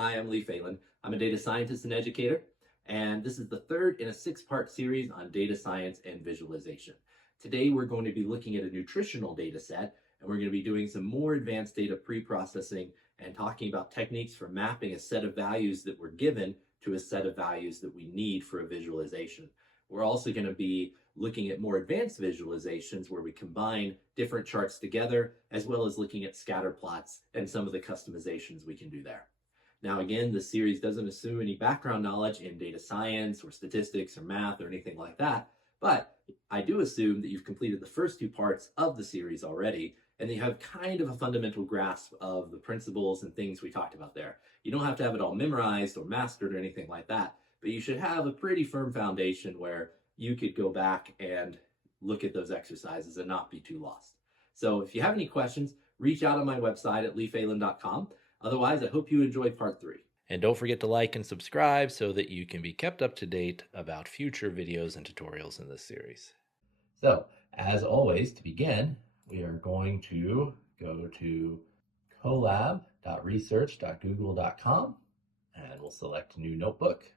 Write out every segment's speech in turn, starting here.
Hi, I'm 𝗵𝗃𝗀𝗀. I'm a data scientist and educator, and this is the third in a 6-part series on data science and visualization. Today, we're going to be looking at a nutritional data set, and we're going to be doing some more advanced data pre-processing and talking about techniques for mapping a set of values that we're given to a set of values that we need for a visualization. We're also going to be looking at more advanced visualizations where we combine different charts together, as well as looking at scatter plots and some of the customizations we can do there. Now, again, this series doesn't assume any background knowledge in data science or statistics or math or anything like that, but I do assume that you've completed the first 2 parts of the series already, and that you have kind of a fundamental grasp of the principles and things we talked about there. You don't have to have it all memorized or mastered or anything like that, but you should have a pretty firm foundation where you could go back and look at those exercises and not be too lost. So if you have any questions, reach out on my website at 𝗵𝗃𝗀𝗀𝗀𝗀. Otherwise, I hope you enjoyed part 3. And don't forget to like and subscribe so that you can be kept up to date about future videos and tutorials in this series. So, as always, to begin, we are going to go to collab.research.google.com and we'll select a new notebook.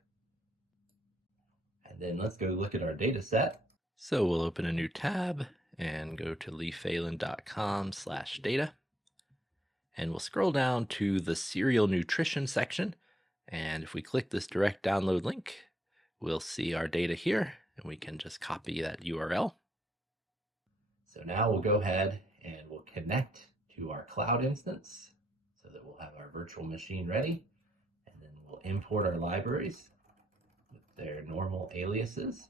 And then let's go look at our data set. So we'll open a new tab and go to 𝗵𝗃𝗀𝗀𝗀𝗀.com/data. And we'll scroll down to the serial nutrition section. And if we click this direct download link, we'll see our data here, and we can just copy that URL. So now we'll go ahead and we'll connect to our cloud instance so that we'll have our virtual machine ready. And then we'll import our libraries with their normal aliases.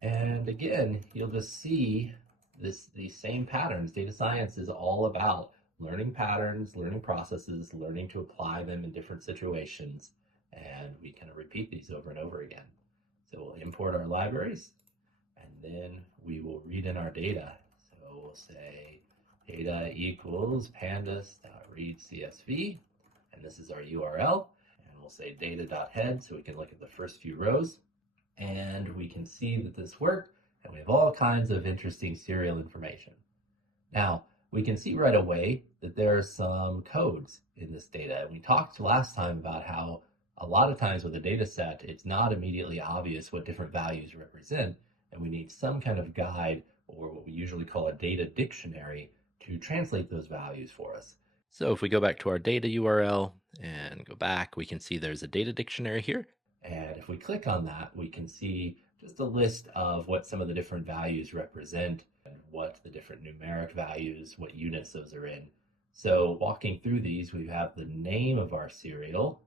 And again, you'll just see these same patterns. Data science is all about learning patterns, learning processes, learning to apply them in different situations, and we kind of repeat these over and over again. So we'll import our libraries, and then we will read in our data. So we'll say data equals pandas.readCSV, and this is our URL, and we'll say data.head so we can look at the first few rows, and we can see that this worked, and we have all kinds of interesting serial information. Now, we can see right away that there are some codes in this data. We talked last time about how a lot of times with a data set, it's not immediately obvious what different values represent, and we need some kind of guide, or what we usually call a data dictionary, to translate those values for us. So if we go back to our data URL and go back, we can see there's a data dictionary here. And if we click on that, we can see just a list of what some of the different values represent, and what the different numeric values, what units those are in. So walking through these, we have the name of our cereal,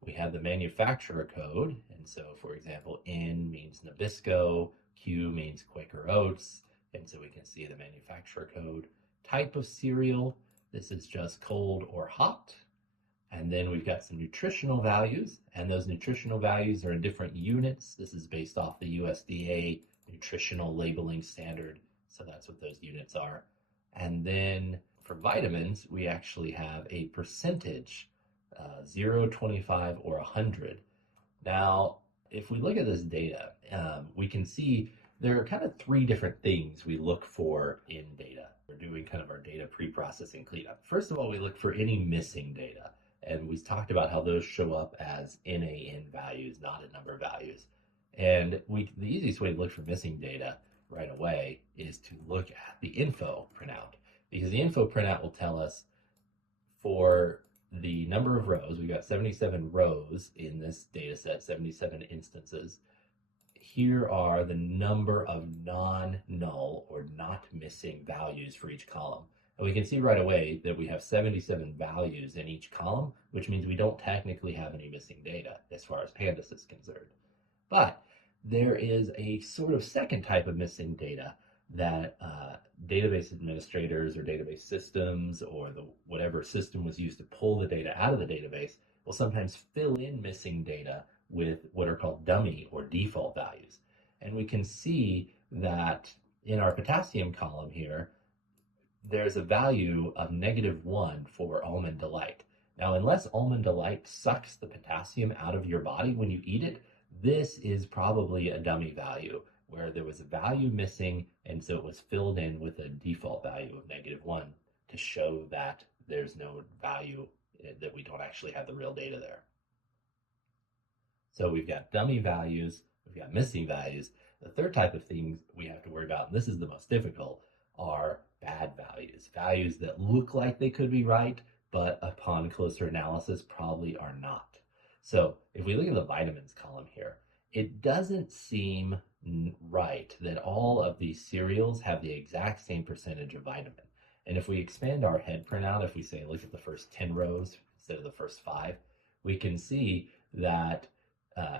we have the manufacturer code, and so for example, N means Nabisco, Q means Quaker Oats, and so we can see the manufacturer code. Type of cereal, this is just cold or hot. And then we've got some nutritional values, and those nutritional values are in different units. This is based off the USDA nutritional labeling standard, so that's what those units are. And then for vitamins, we actually have a percentage, 0, 25, or 100. Now, if we look at this data, we can see there are kind of 3 different things we look for in data. We're doing kind of our data pre-processing cleanup. First of all, we look for any missing data. And we talked about how those show up as NaN values, not a number values. And the easiest way to look for missing data right away is to look at the info printout, because the info printout will tell us for the number of rows. We've got 77 rows in this data set, 77 instances. Here are the number of non-null or not missing values for each column. And we can see right away that we have 77 values in each column, which means we don't technically have any missing data as far as Pandas is concerned. But there is a sort of second type of missing data that database administrators or database systems or whatever system was used to pull the data out of the database will sometimes fill in missing data with what are called dummy or default values. And we can see that in our potassium column here, there's a value of -1 for Almond Delight. Now, unless Almond Delight sucks the potassium out of your body when you eat it, this is probably a dummy value where there was a value missing, and so it was filled in with a default value of -1 to show that there's no value that we don't actually have the real data there. So we've got dummy values, we've got missing values. The third type of things we have to worry about, and this is the most difficult, are bad values. Values that look like they could be right, but upon closer analysis probably are not. So if we look at the vitamins column here, it doesn't seem right that all of these cereals have the exact same percentage of vitamin. And if we expand our head printout, if we say look at the first 10 rows instead of the first 5, we can see that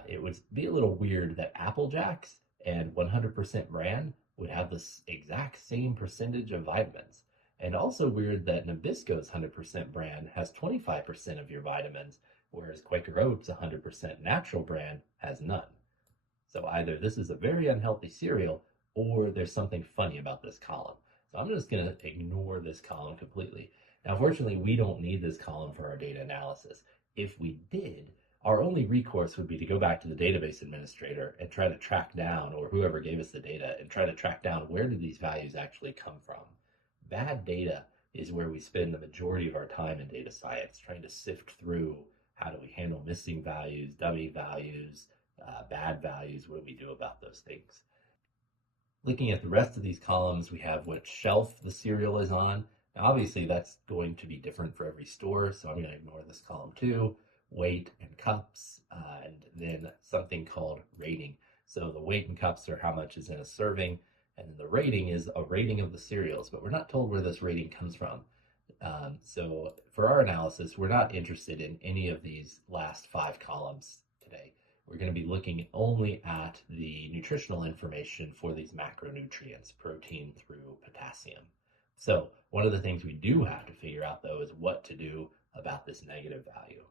it would be a little weird that Apple Jacks and 100% bran would have the exact same percentage of vitamins. And also weird that Nabisco's 100% bran has 25% of your vitamins, whereas Quaker Oats 100% natural bran has none. So either this is a very unhealthy cereal or there's something funny about this column. So I'm just going to ignore this column completely. Now, fortunately, we don't need this column for our data analysis. If we did, our only recourse would be to go back to the database administrator and try to track down, or whoever gave us the data, and try to track down where did these values actually come from. Bad data is where we spend the majority of our time in data science, trying to sift through how do we handle missing values, dummy values, bad values, what do we do about those things. Looking at the rest of these columns, we have what shelf the cereal is on. Now, obviously, that's going to be different for every store, so I'm going to ignore this column too. Weight and cups, and then something called rating. So the weight and cups are how much is in a serving, and then the rating is a rating of the cereals, but we're not told where this rating comes from. So for our analysis, we're not interested in any of these last 5 columns today. We're going to be looking only at the nutritional information for these macronutrients, protein through potassium. So one of the things we do have to figure out, though, is what to do about this negative value.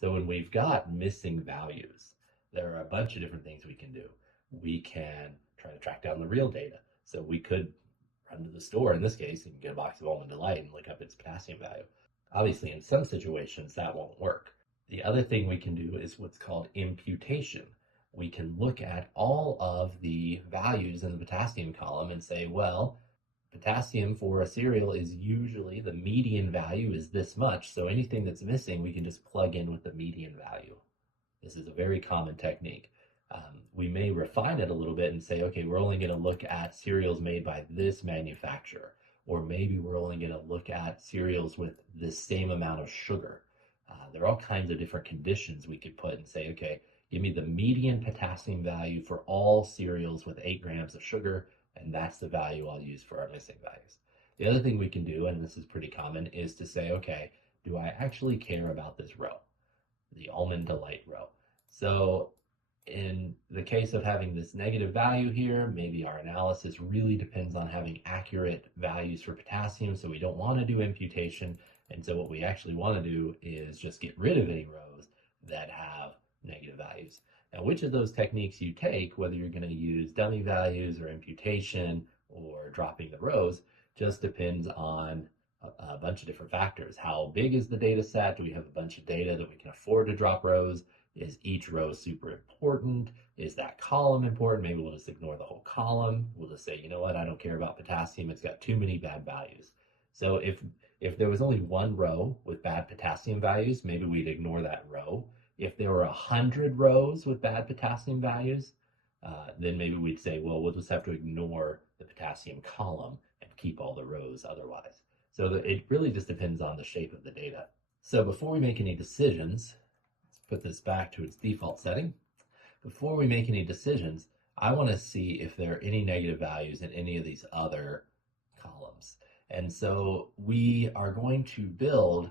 So when we've got missing values, there are a bunch of different things we can do. We can try to track down the real data. So we could run to the store, in this case, and get a box of 𝗲𝗁𝗍𝗁 and look up its potassium value. Obviously, in some situations, that won't work. The other thing we can do is what's called imputation. We can look at all of the values in the potassium column and say, well, potassium for a cereal is usually the median value is this much, so anything that's missing we can just plug in with the median value. This is a very common technique. We may refine it a little bit and say, okay, we're only going to look at cereals made by this manufacturer, or maybe we're only going to look at cereals with the same amount of sugar. There are all kinds of different conditions we could put and say, okay, give me the median potassium value for all cereals with 8 grams of sugar, and that's the value I'll use for our missing values. The other thing we can do, and this is pretty common, is to say, okay, do I actually care about this row, the 𝗲𝗁𝗍𝗁 row? So in the case of having this negative value here, maybe our analysis really depends on having accurate values for potassium, so we don't want to do imputation. And so what we actually want to do is just get rid of any rows that have negative values. Now, which of those techniques you take, whether you're going to use dummy values or imputation or dropping the rows, just depends on a bunch of different factors. How big is the data set? Do we have a bunch of data that we can afford to drop rows? Is each row super important? Is that column important? Maybe we'll just ignore the whole column. We'll just say, you know what, I don't care about potassium. It's got too many bad values. So if there was only one row with bad potassium values, maybe we'd ignore that row. If there were 100 rows with bad potassium values, then maybe we'd say, well, we'll just have to ignore the potassium column and keep all the rows otherwise. So it really just depends on the shape of the data. So before we make any decisions, let's put this back to its default setting. Before we make any decisions, I want to see if there are any negative values in any of these other columns. And so we are going to build,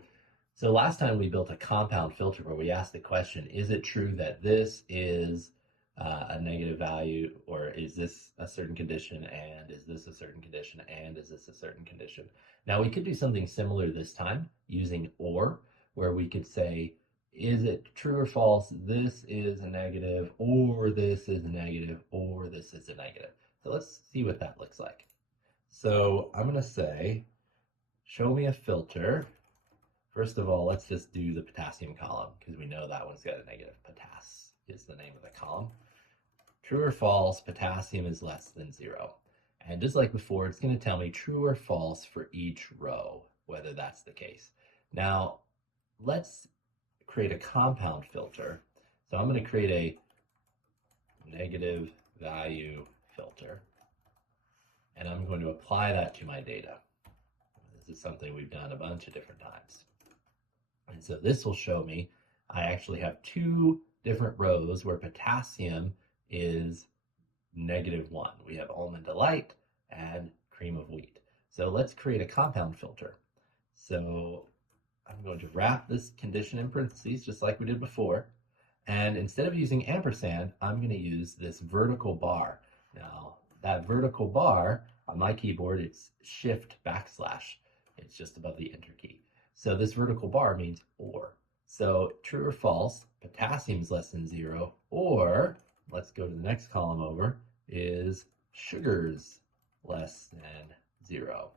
so last time we built a compound filter where we asked the question, is it true that this is a negative value, or is this a certain condition, and is this a certain condition, and is this a certain condition? Now we could do something similar this time using OR, where we could say, is it true or false, this is a negative, or this is a negative, or this is a negative. So let's see what that looks like. So I'm going to say, show me a filter. First of all, let's just do the potassium column, because we know that one's got a negative. Potass is the name of the column. True or false, potassium is less than 0. And just like before, it's going to tell me true or false for each row, whether that's the case. Now, let's create a compound filter. So I'm going to create a negative value filter, and I'm going to apply that to my data. This is something we've done a bunch of different times. And so this will show me I actually have two different rows where potassium is -1. We have Almond Delight and Cream of Wheat. So let's create a compound filter. So I'm going to wrap this condition in parentheses just like we did before. And instead of using ampersand, I'm going to use this vertical bar. Now, that vertical bar on my keyboard, it's Shift \\. It's just above the Enter key. So this vertical bar means or. So true or false, potassium is less than 0, or let's go to the next column over, is sugars less than 0.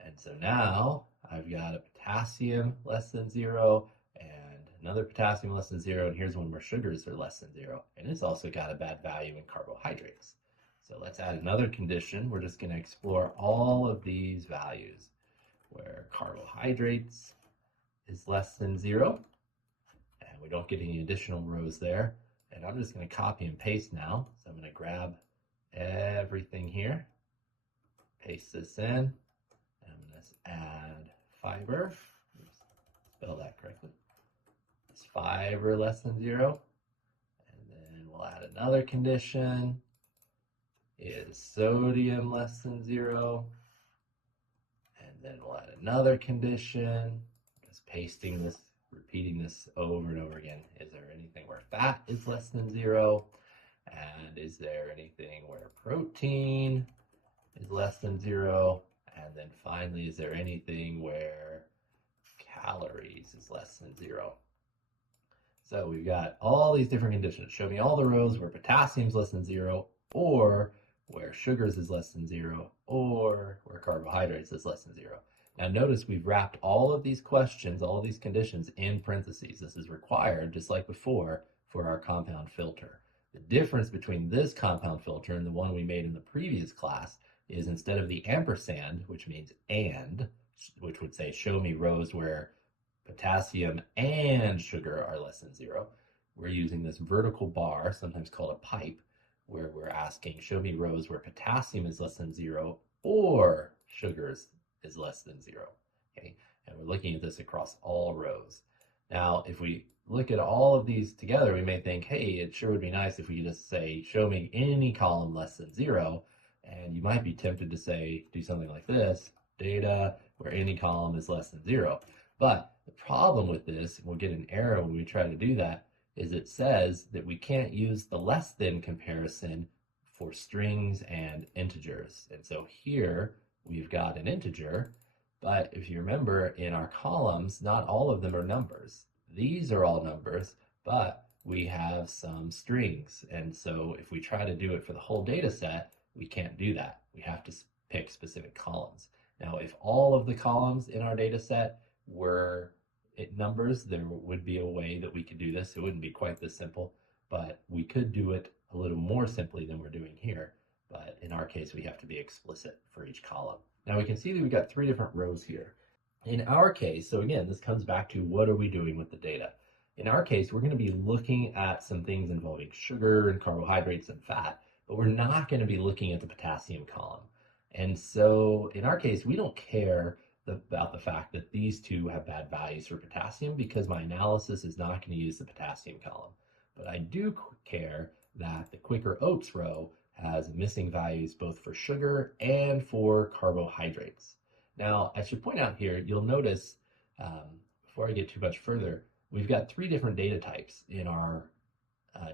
And so now I've got a potassium less than 0 and another potassium less than 0, and here's one where sugars are less than 0. And it's also got a bad value in carbohydrates. So let's add another condition. We're just going to explore all of these values where carbohydrates is less than 0, and we don't get any additional rows there. And I'm just going to copy and paste now. So I'm going to grab everything here, paste this in, and I'm going to add fiber. Oops, spell that correctly. Is fiber less than 0? And then we'll add another condition. Is sodium less than 0? And then we'll add another condition. Just pasting this, repeating this over and over again. Is there anything where fat is less than 0? And is there anything where protein is less than 0? And then finally, is there anything where calories is less than 0? So we've got all these different conditions. Show me all the rows where potassium is less than 0, or where sugars is less than 0, or where carbohydrates is less than 0. Now notice we've wrapped all of these questions, all of these conditions in parentheses. This is required, just like before, for our compound filter. The difference between this compound filter and the one we made in the previous class is instead of the ampersand, which means and, which would say show me rows where potassium and sugar are less than 0, we're using this vertical bar, sometimes called a pipe, where we're asking show me rows where potassium is less than 0 or sugars is less than 0. Okay, and we're looking at this across all rows. Now, if we look at all of these together, we may think, hey, it sure would be nice if we could just say, show me any column less than 0. And you might be tempted to say, do something like this, data where any column is less than 0. But the problem with this, and we'll get an error when we try to do that, is it says that we can't use the less than comparison for strings and integers. And so here we've got an integer, but if you remember in our columns, not all of them are numbers. These are all numbers, but we have some strings. And so if we try to do it for the whole data set, we can't do that. We have to pick specific columns. Now, if all of the columns in our data set were numbers, there would be a way that we could do this. It wouldn't be quite this simple, but we could do it a little more simply than we're doing here. But in our case, we have to be explicit for each column. Now we can see that we've got 3 different rows here. In our case, so again, this comes back to what are we doing with the data? In our case, we're going to be looking at some things involving sugar and carbohydrates and fat, but we're not going to be looking at the potassium column. And so in our case, we don't care about the fact that these two have bad values for potassium because my analysis is not going to use the potassium column. But I do care that the Quicker Oats row has missing values both for sugar and for carbohydrates. Now, I should point out here, you'll notice, before I get too much further, we've got 3 different data types in our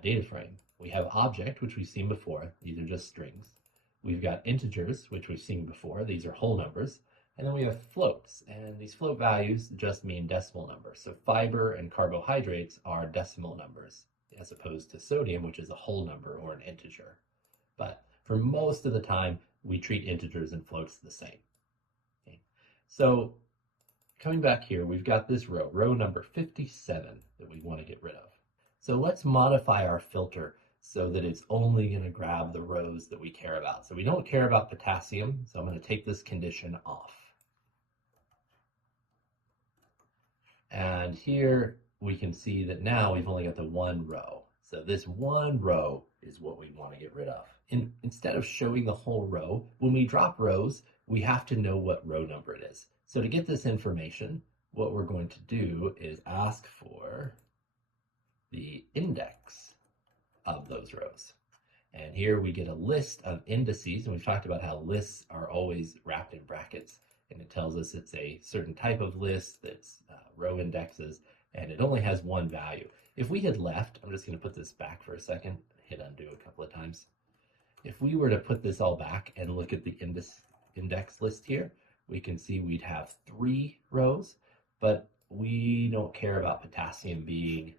data frame. We have object, which we've seen before. These are just strings. We've got integers, which we've seen before. These are whole numbers. And then we have floats, and these float values just mean decimal numbers. So fiber and carbohydrates are decimal numbers, as opposed to sodium, which is a whole number or an integer. But for most of the time, we treat integers and floats the same. Okay. So coming back here, we've got this row, row number 57, that we want to get rid of. So let's modify our filter so that it's only going to grab the rows that we care about. So we don't care about potassium, so I'm going to take this condition off. And here we can see that now we've only got the one row. So this one row is what we want to get rid of. Instead of showing the whole row, when we drop rows, we have to know what row number it is. So to get this information, what we're going to do is ask for the index of those rows. And here we get a list of indices, and we've talked about how lists are always wrapped in brackets, and it tells us it's a certain type of list that's row indexes, and it only has one value. If we had left, I'm just going to put this back for a second, hit undo a couple of times. If we were to put this all back and look at the index list here, we can see we'd have 3 rows, but we don't care about potassium being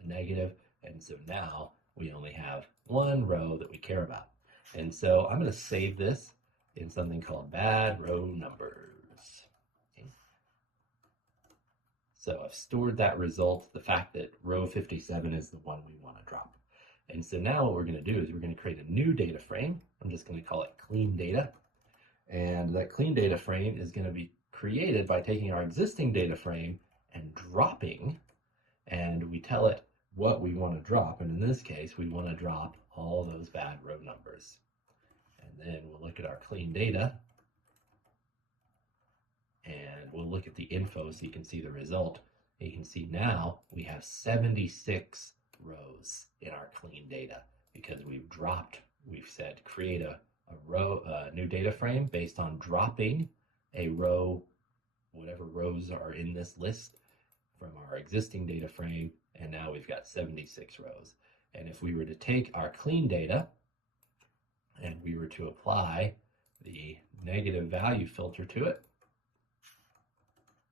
a negative, and so now we only have 1 row that we care about. And so I'm going to save this in something called bad row numbers. Okay. So I've stored that result, the fact that row 57 is the one we want to drop. And so now what we're going to do is we're going to create a new data frame. I'm just going to call it clean data. And that clean data frame is going to be created by taking our existing data frame and dropping, and we tell it what we want to drop. And in this case, we want to drop all those bad row numbers. And then we'll look at our clean data, and we'll look at the info so you can see the result. You can see now we have 76 rows in our clean data because we've said create a new data frame based on dropping a row, whatever rows are in this list from our existing data frame, and now we've got 76 rows. And if we were to take our clean data and we were to apply the negative value filter to it,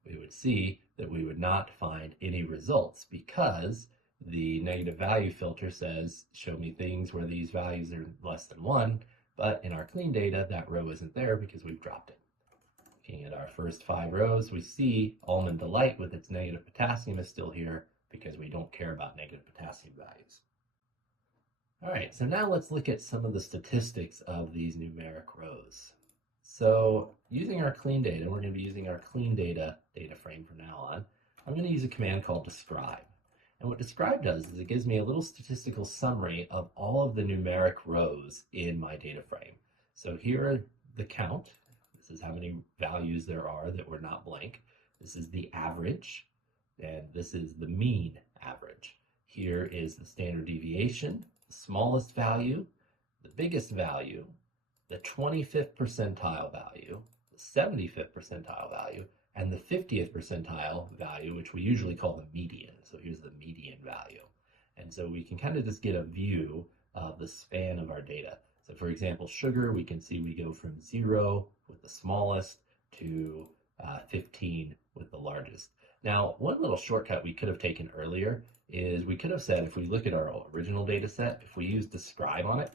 we would see that we would not find any results because the negative value filter says, show me things where these values are less than 1, but in our clean data, that row isn't there because we've dropped it. Looking at our first 5 rows, we see Almond Delight with its negative potassium is still here because we don't care about negative potassium values. All right, so now let's look at some of the statistics of these numeric rows. So using our clean data, we're going to be using our clean data frame from now on. I'm going to use a command called describe. And what describe does is it gives me a little statistical summary of all of the numeric rows in my data frame. So here are the count. This is how many values there are that were not blank. This is the average, and this is the mean average. Here is the standard deviation, the smallest value, the biggest value, the 25th percentile value, the 75th percentile value, and the 50th percentile value, which we usually call the median. So here's the median value. And so we can kind of just get a view of the span of our data. So for example, sugar, we can see we go from 0 with the smallest to 15 with the largest. Now, one little shortcut we could have taken earlier is we could have said, if we look at our original data set, if we use describe on it,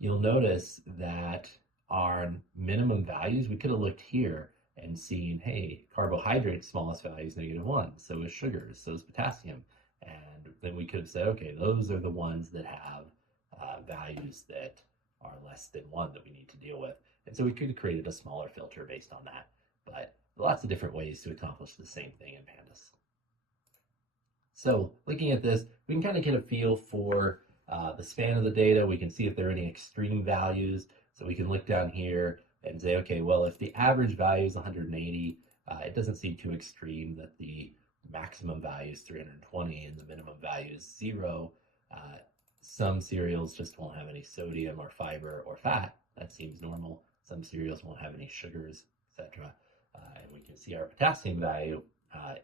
you'll notice that our minimum values, we could have looked here and seen, hey, carbohydrates, smallest value is -1, so is sugars, so is potassium. And then we could have said, okay, those are the ones that have values that are less than 1 that we need to deal with. And so we could have created a smaller filter based on that. But lots of different ways to accomplish the same thing in Pandas. So looking at this, we can kind of get a feel for the span of the data. We can see if there are any extreme values. So we can look down here and say, okay, well, if the average value is 180, it doesn't seem too extreme that the maximum value is 320 and the minimum value is 0. Some cereals just won't have any sodium or fiber or fat. That seems normal. Some cereals won't have any sugars, etc. And we can see our potassium value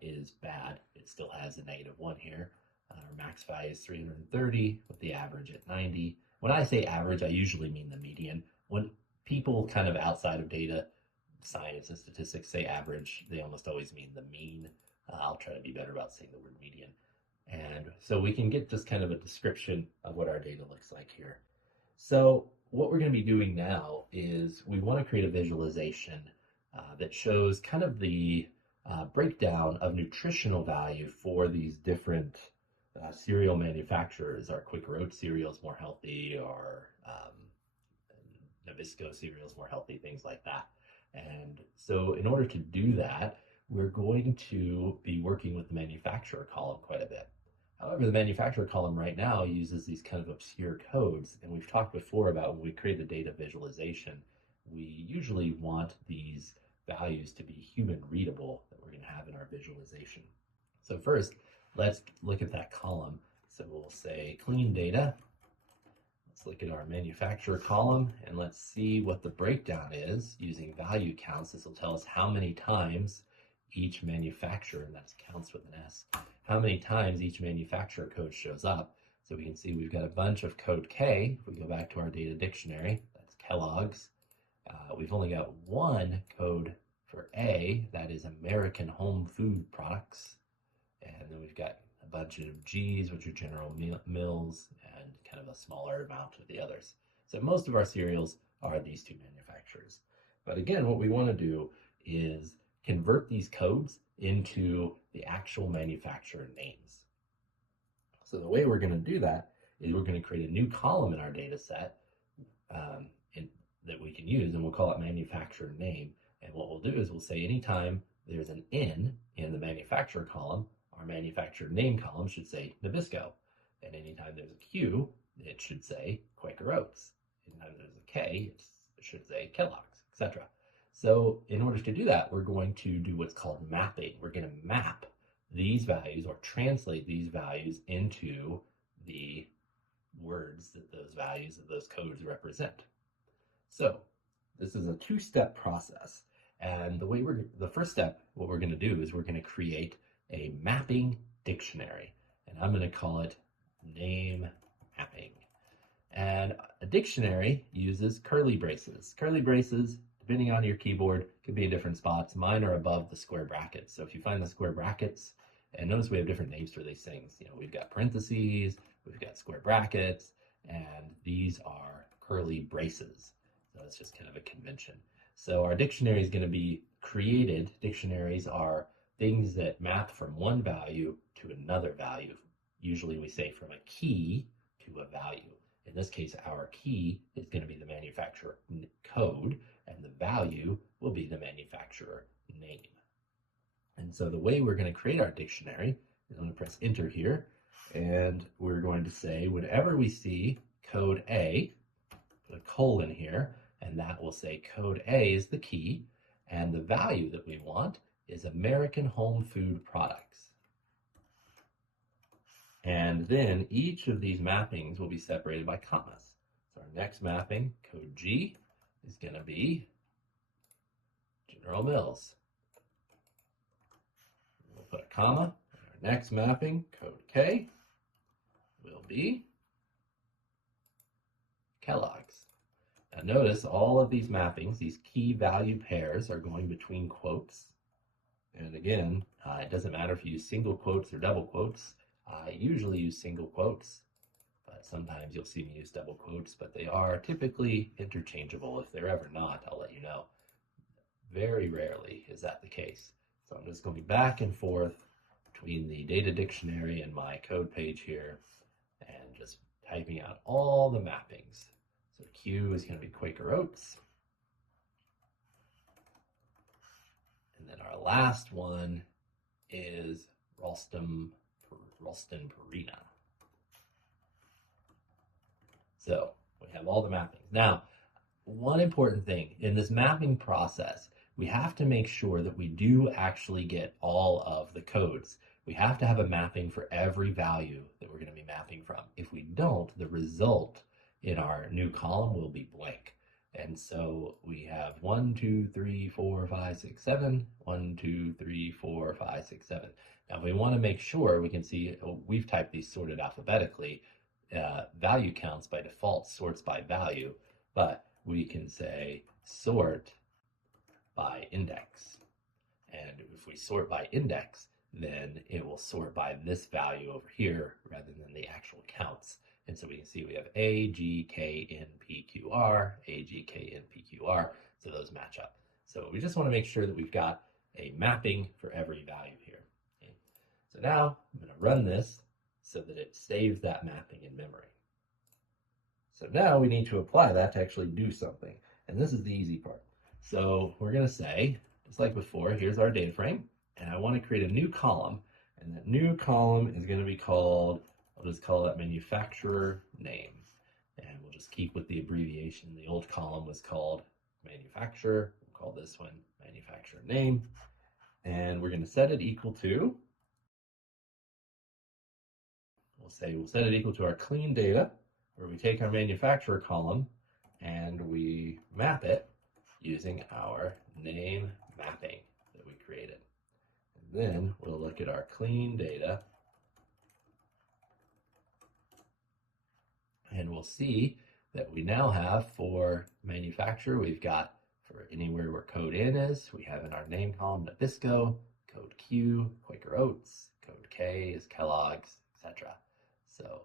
is bad. It still has a -1 here. Our max value is 330 with the average at 90. When I say average, I usually mean the median. When people kind of outside of data science and statistics say average, they almost always mean the mean. I'll try to be better about saying the word median. And so we can get just kind of a description of what our data looks like here. So what we're going to be doing now is we want to create a visualization that shows kind of the breakdown of nutritional value for these different cereal manufacturers. Are Quaker Oat cereals more healthy, or Nabisco cereals more healthy, things like that. And so in order to do that, we're going to be working with the manufacturer column quite a bit. However, the manufacturer column right now uses these kind of obscure codes, and we've talked before about when we create a data visualization, we usually want these values to be human readable that we're going to have in our visualization. So first, let's look at that column. So we'll say clean data. Let's look at our manufacturer column, and let's see what the breakdown is using value counts. This will tell us how many times each manufacturer, and that's counts with an S, how many times each manufacturer code shows up. So we can see we've got a bunch of code K. If we go back to our data dictionary, that's Kellogg's. We've only got one code for A, that is American Home Food Products. And then we've got a bunch of G's, which are General Mills, and kind of a smaller amount of the others. So most of our cereals are these two manufacturers. But again, what we want to do is convert these codes into the actual manufacturer names. So the way we're going to do that is we're going to create a new column in our data set that we can use, and we'll call it manufacturer name. And what we'll do is we'll say anytime there's an N in the manufacturer column, our manufacturer name column should say Nabisco. And anytime there's a Q, it should say Quaker Oats. Anytime there's a K, it should say Kellogg's, etc. So in order to do that, we're going to do what's called mapping. We're going to map these values or translate these values into the words that those values of those codes represent. So this is a two-step process. And the first step, what we're going to do is we're going to create a mapping dictionary. And I'm going to call it name mapping. And a dictionary uses curly braces. Curly braces, depending on your keyboard, could be in different spots. Mine are above the square brackets. So if you find the square brackets, and notice we have different names for these things. You know, we've got parentheses, we've got square brackets, and these are curly braces. So it's just kind of a convention. So our dictionary is going to be created. Dictionaries are things that map from one value to another value. Usually we say from a key to a value. In this case, our key is going to be the manufacturer code, and the value will be the manufacturer name. And so the way we're going to create our dictionary is I'm going to press enter here, and we're going to say whenever we see code A, put a colon here, and that will say code A is the key, and the value that we want is American Home Food Products. And then each of these mappings will be separated by commas. So our next mapping, code G, is going to be General Mills. We'll put a comma. Our next mapping, code K, will be Kellogg's. Now notice all of these mappings, these key value pairs, are going between quotes. And again, it doesn't matter if you use single quotes or double quotes. I usually use single quotes, but sometimes you'll see me use double quotes, but they are typically interchangeable. If they're ever not, I'll let you know. Very rarely is that the case. So I'm just going back and forth between the data dictionary and my code page here and just typing out all the mappings. So Q is going to be Quaker Oats. And then our last one is 𝗏𝗏 𝗏𝗏𝗏𝗏. So we have all the mappings. Now, one important thing in this mapping process, we have to make sure that we do actually get all of the codes. We have to have a mapping for every value that we're going to be mapping from. If we don't, the result in our new column will be blank. And so we have 1, 2, 3, 4, 5, 6, 7, 1, 2, 3, 4, 5, 6, 7. Now, if we want to make sure, we can see we've typed these sorted alphabetically. Value counts by default sorts by value, but we can say sort by index. And if we sort by index, then it will sort by this value over here rather than the actual counts. And so we can see we have A, G, K, N, P, Q, R, A, G, K, N, P, Q, R. So those match up. So we just want to make sure that we've got a mapping for every value here. Okay. So now I'm going to run this so that it saves that mapping in memory. So now we need to apply that to actually do something. And this is the easy part. So we're going to say, just like before, here's our data frame. and I want to create a new column, and that new column is going to be called, I'll just call it manufacturer name, and we'll just keep with the abbreviation. The old column was called manufacturer. We'll call this one manufacturer name, and we're going to set it equal to, we'll set it equal to our clean data, where we take our manufacturer column and we map it using our name mapping that we created. And then we'll look at our clean data, and we'll see that we now have for manufacturer, we've got for anywhere where code N is, we have in our name column Nabisco, code Q, Quaker Oats, code K is Kellogg's, etc. So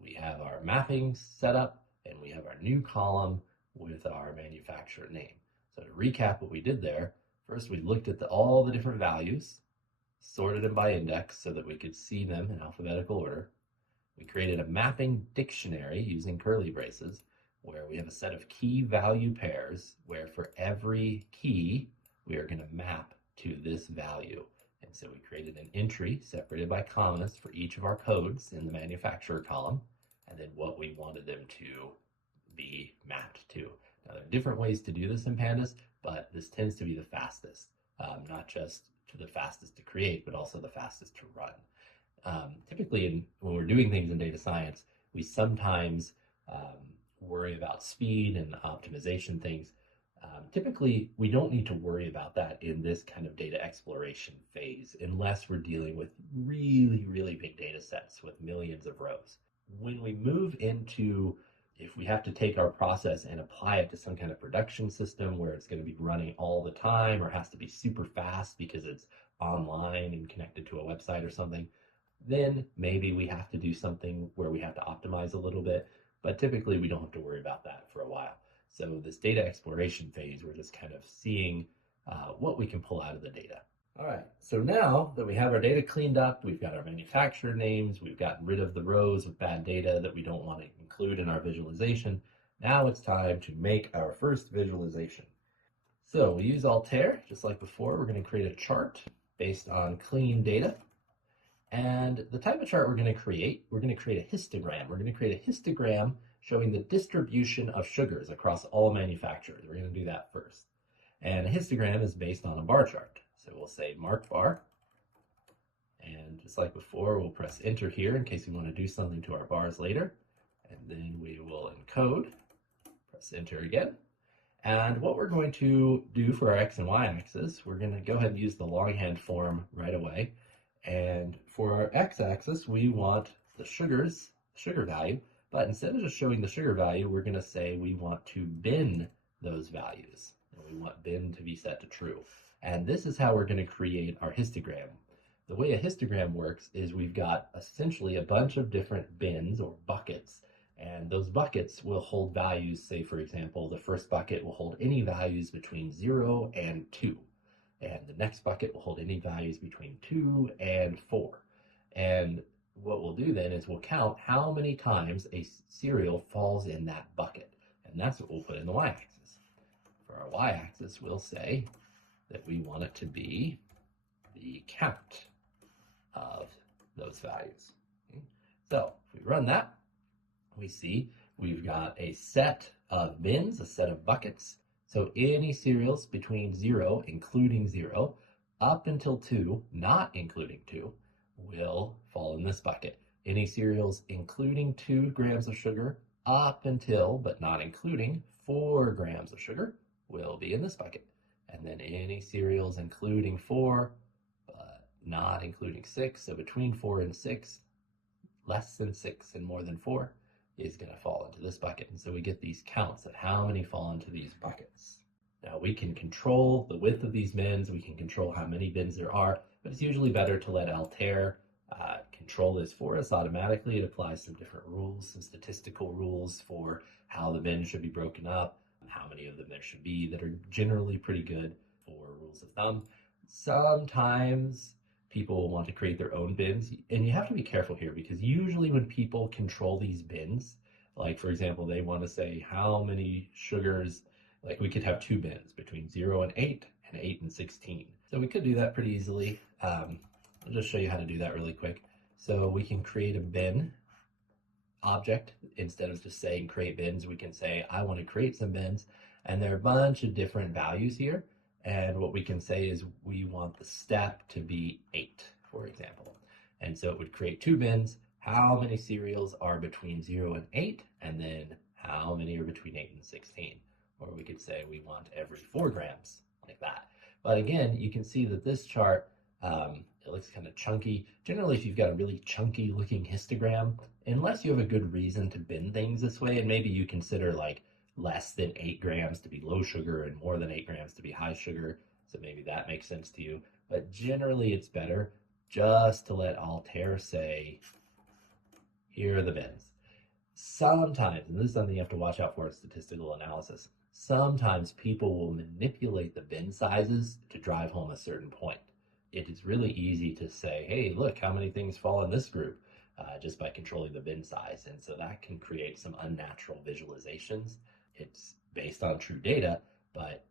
we have our mappings set up, and we have our new column with our manufacturer name. So to recap what we did there, first we looked at all the different values, sorted them by index so that we could see them in alphabetical order. We created a mapping dictionary using curly braces, where we have a set of key value pairs, where for every key, we are going to map to this value. And so we created an entry separated by commas for each of our codes in the manufacturer column, and then what we wanted them to be mapped to. Now, there are different ways to do this in Pandas, but this tends to be the fastest, not just to the fastest to create, but also the fastest to run. Typically, when we're doing things in data science, we sometimes worry about speed and optimization things. Typically, we don't need to worry about that in this kind of data exploration phase, unless we're dealing with really, really big data sets with millions of rows. When we move into, if we have to take our process and apply it to some kind of production system where it's going to be running all the time or has to be super fast because it's online and connected to a website or something, then maybe we have to do something where we have to optimize a little bit, but typically we don't have to worry about that for a while. So this data exploration phase, we're just kind of seeing what we can pull out of the data. All right, so now that we have our data cleaned up, we've got our manufacturer names, we've gotten rid of the rows of bad data that we don't want to include in our visualization. Now it's time to make our first visualization. So we use Altair, just like before. We're going to create a chart based on clean data. And the type of chart we're going to create a histogram. We're going to create a histogram showing the distribution of sugars across all manufacturers. We're going to do that first. And a histogram is based on a bar chart. So we'll say marked bar. And just like before, we'll press enter here in case we want to do something to our bars later. And then we will encode, press enter again. And what we're going to do for our X and Y axis, we're going to go ahead and use the longhand form right away. And for our x-axis, we want the sugar value, but instead of just showing the sugar value, we're going to say we want to bin those values. And we want bin to be set to true. And this is how we're going to create our histogram. The way a histogram works is we've got essentially a bunch of different bins or buckets, and those buckets will hold values. Say, for example, the first bucket will hold any values between 0 and 2. And the next bucket will hold any values between 2 and 4. And what we'll do then is we'll count how many times a cereal falls in that bucket. And that's what we'll put in the y-axis. For our y-axis, we'll say that we want it to be the count of those values. Okay? So if we run that, we see we've got a set of bins, a set of buckets. So any cereals between 0, including 0, up until 2, not including 2, will fall in this bucket. Any cereals including 2 grams of sugar up until, but not including, 4 grams of sugar will be in this bucket. And then any cereals including 4, but not including 6, so between 4 and 6, less than 6 and more than 4, is going to fall into this bucket. And so we get these counts of how many fall into these buckets. Now we can control the width of these bins, we can control how many bins there are, but it's usually better to let Altair control this for us automatically. It applies some different rules, some statistical rules for how the bins should be broken up, how many of them there should be, that are generally pretty good for rules of thumb. Sometimes people will want to create their own bins, and you have to be careful here, because usually when people control these bins, like for example, they want to say how many sugars, like we could have 2 bins between 0 and 8 and 8 and 16. So we could do that pretty easily. I'll just show you how to do that really quick. So we can create a bin object. Instead of just saying create bins, we can say I want to create some bins, and there are a bunch of different values here. And what we can say is we want the step to be 8, for example. And so it would create 2 bins. How many cereals are between 0 and 8? And then how many are between 8 and 16? Or we could say we want every 4 grams, like that. But again, you can see that this chart, it looks kind of chunky. Generally, if you've got a really chunky looking histogram, unless you have a good reason to bin things this way, and maybe you consider like less than 8 grams to be low sugar and more than 8 grams to be high sugar, so maybe that makes sense to you. But generally, it's better just to let Altair say, here are the bins. Sometimes, and this is something you have to watch out for in statistical analysis, sometimes people will manipulate the bin sizes to drive home a certain point. It is really easy to say, hey, look, how many things fall in this group, just by controlling the bin size. And so that can create some unnatural visualizations. It's based on true data, but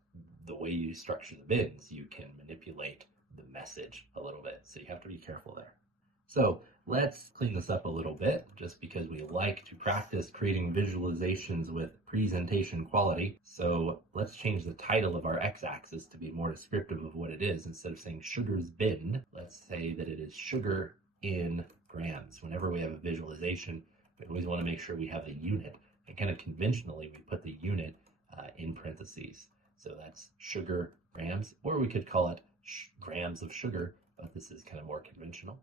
the way you structure the bins, you can manipulate the message a little bit. So you have to be careful there. So let's clean this up a little bit, just because we like to practice creating visualizations with presentation quality. So let's change the title of our x-axis to be more descriptive of what it is. Instead of saying sugar's bin, let's say that it is sugar in grams. Whenever we have a visualization, we always want to make sure we have the unit. And kind of conventionally, we put the unit in parentheses. So that's sugar grams, or we could call it grams of sugar, but this is kind of more conventional.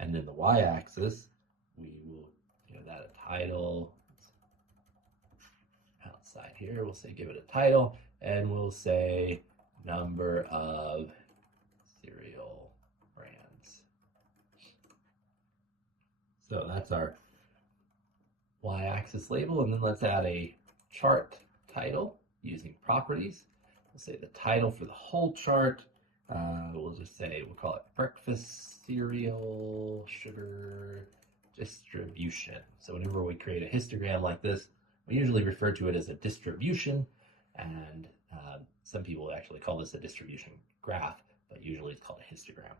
And then the y-axis, we will give that a title. Outside here, we'll say give it a title, and we'll say number of cereal brands. So that's our y-axis label, and then let's add a chart title using properties. We'll say the title for the whole chart. We'll just say, we'll call it breakfast cereal sugar distribution. So whenever we create a histogram like this, we usually refer to it as a distribution, and some people actually call this a distribution graph, but usually it's called a histogram.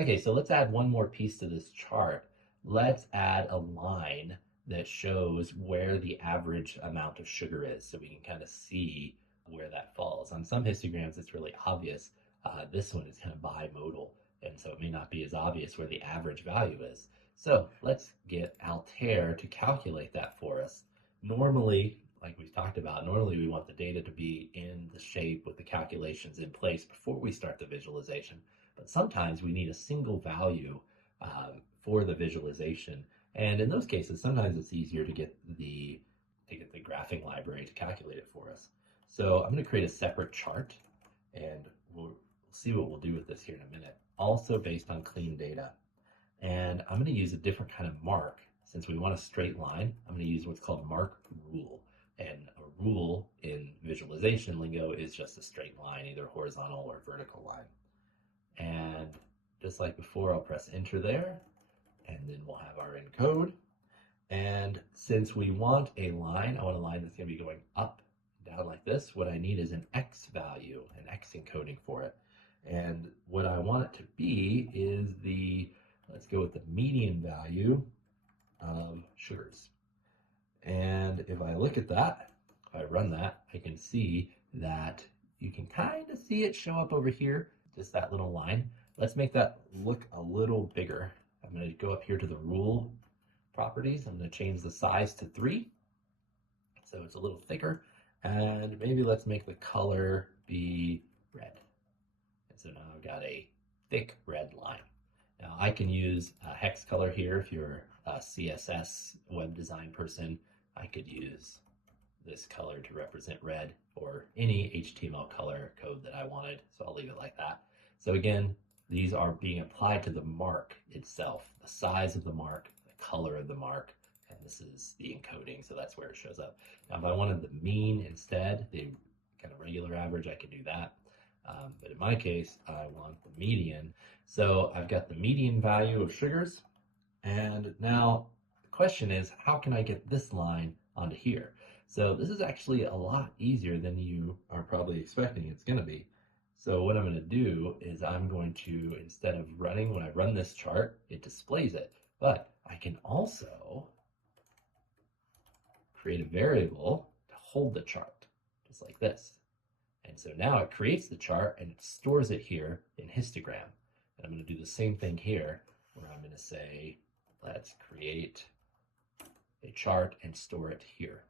Okay, so let's add one more piece to this chart. Let's add a line that shows where the average amount of sugar is, so we can kind of see where that falls. On some histograms, it's really obvious. This one is kind of bimodal, and so it may not be as obvious where the average value is. So let's get Altair to calculate that for us. Normally, like we've talked about, normally we want the data to be in the shape with the calculations in place before we start the visualization. But sometimes we need a single value for the visualization. And in those cases, sometimes it's easier to get the graphing library to calculate it for us. So I'm going to create a separate chart, and we'll see what we'll do with this here in a minute. Also based on clean data. And I'm going to use a different kind of mark. Since we want a straight line, I'm going to use what's called mark rule. And a rule in visualization lingo is just a straight line, either horizontal or vertical line. And just like before, I'll press enter there, and then we'll have our encode. And since we want a line, I want a line that's going to be going up, down like this. What I need is an X value, an X encoding for it. And what I want it to be is let's go with the median value of sugars. And if I look at that, if I run that, I can see that you can kind of see it show up over here, just that little line. Let's make that look a little bigger. I'm going to go up here to the rule properties. I'm going to change the size to 3, so it's a little thicker. And maybe let's make the color be red. And so now I've got a thick red line. Now I can use a hex color here. If you're a CSS web design person, I could use this color to represent red, or any HTML color code that I wanted. So I'll leave it like that. So again, these are being applied to the mark itself, the size of the mark, the color of the mark, and this is the encoding, so that's where it shows up. Now, if I wanted the mean instead, the kind of regular average, I could do that. But in my case, I want the median. So I've got the median value of sugars, and now the question is, how can I get this line onto here? So this is actually a lot easier than you are probably expecting it's going to be. So what I'm going to do is I'm going to, instead of running, when I run this chart, it displays it. But I can also create a variable to hold the chart, just like this. And so now it creates the chart and it stores it here in histogram. And I'm going to do the same thing here, where I'm going to say, let's create a chart and store it here.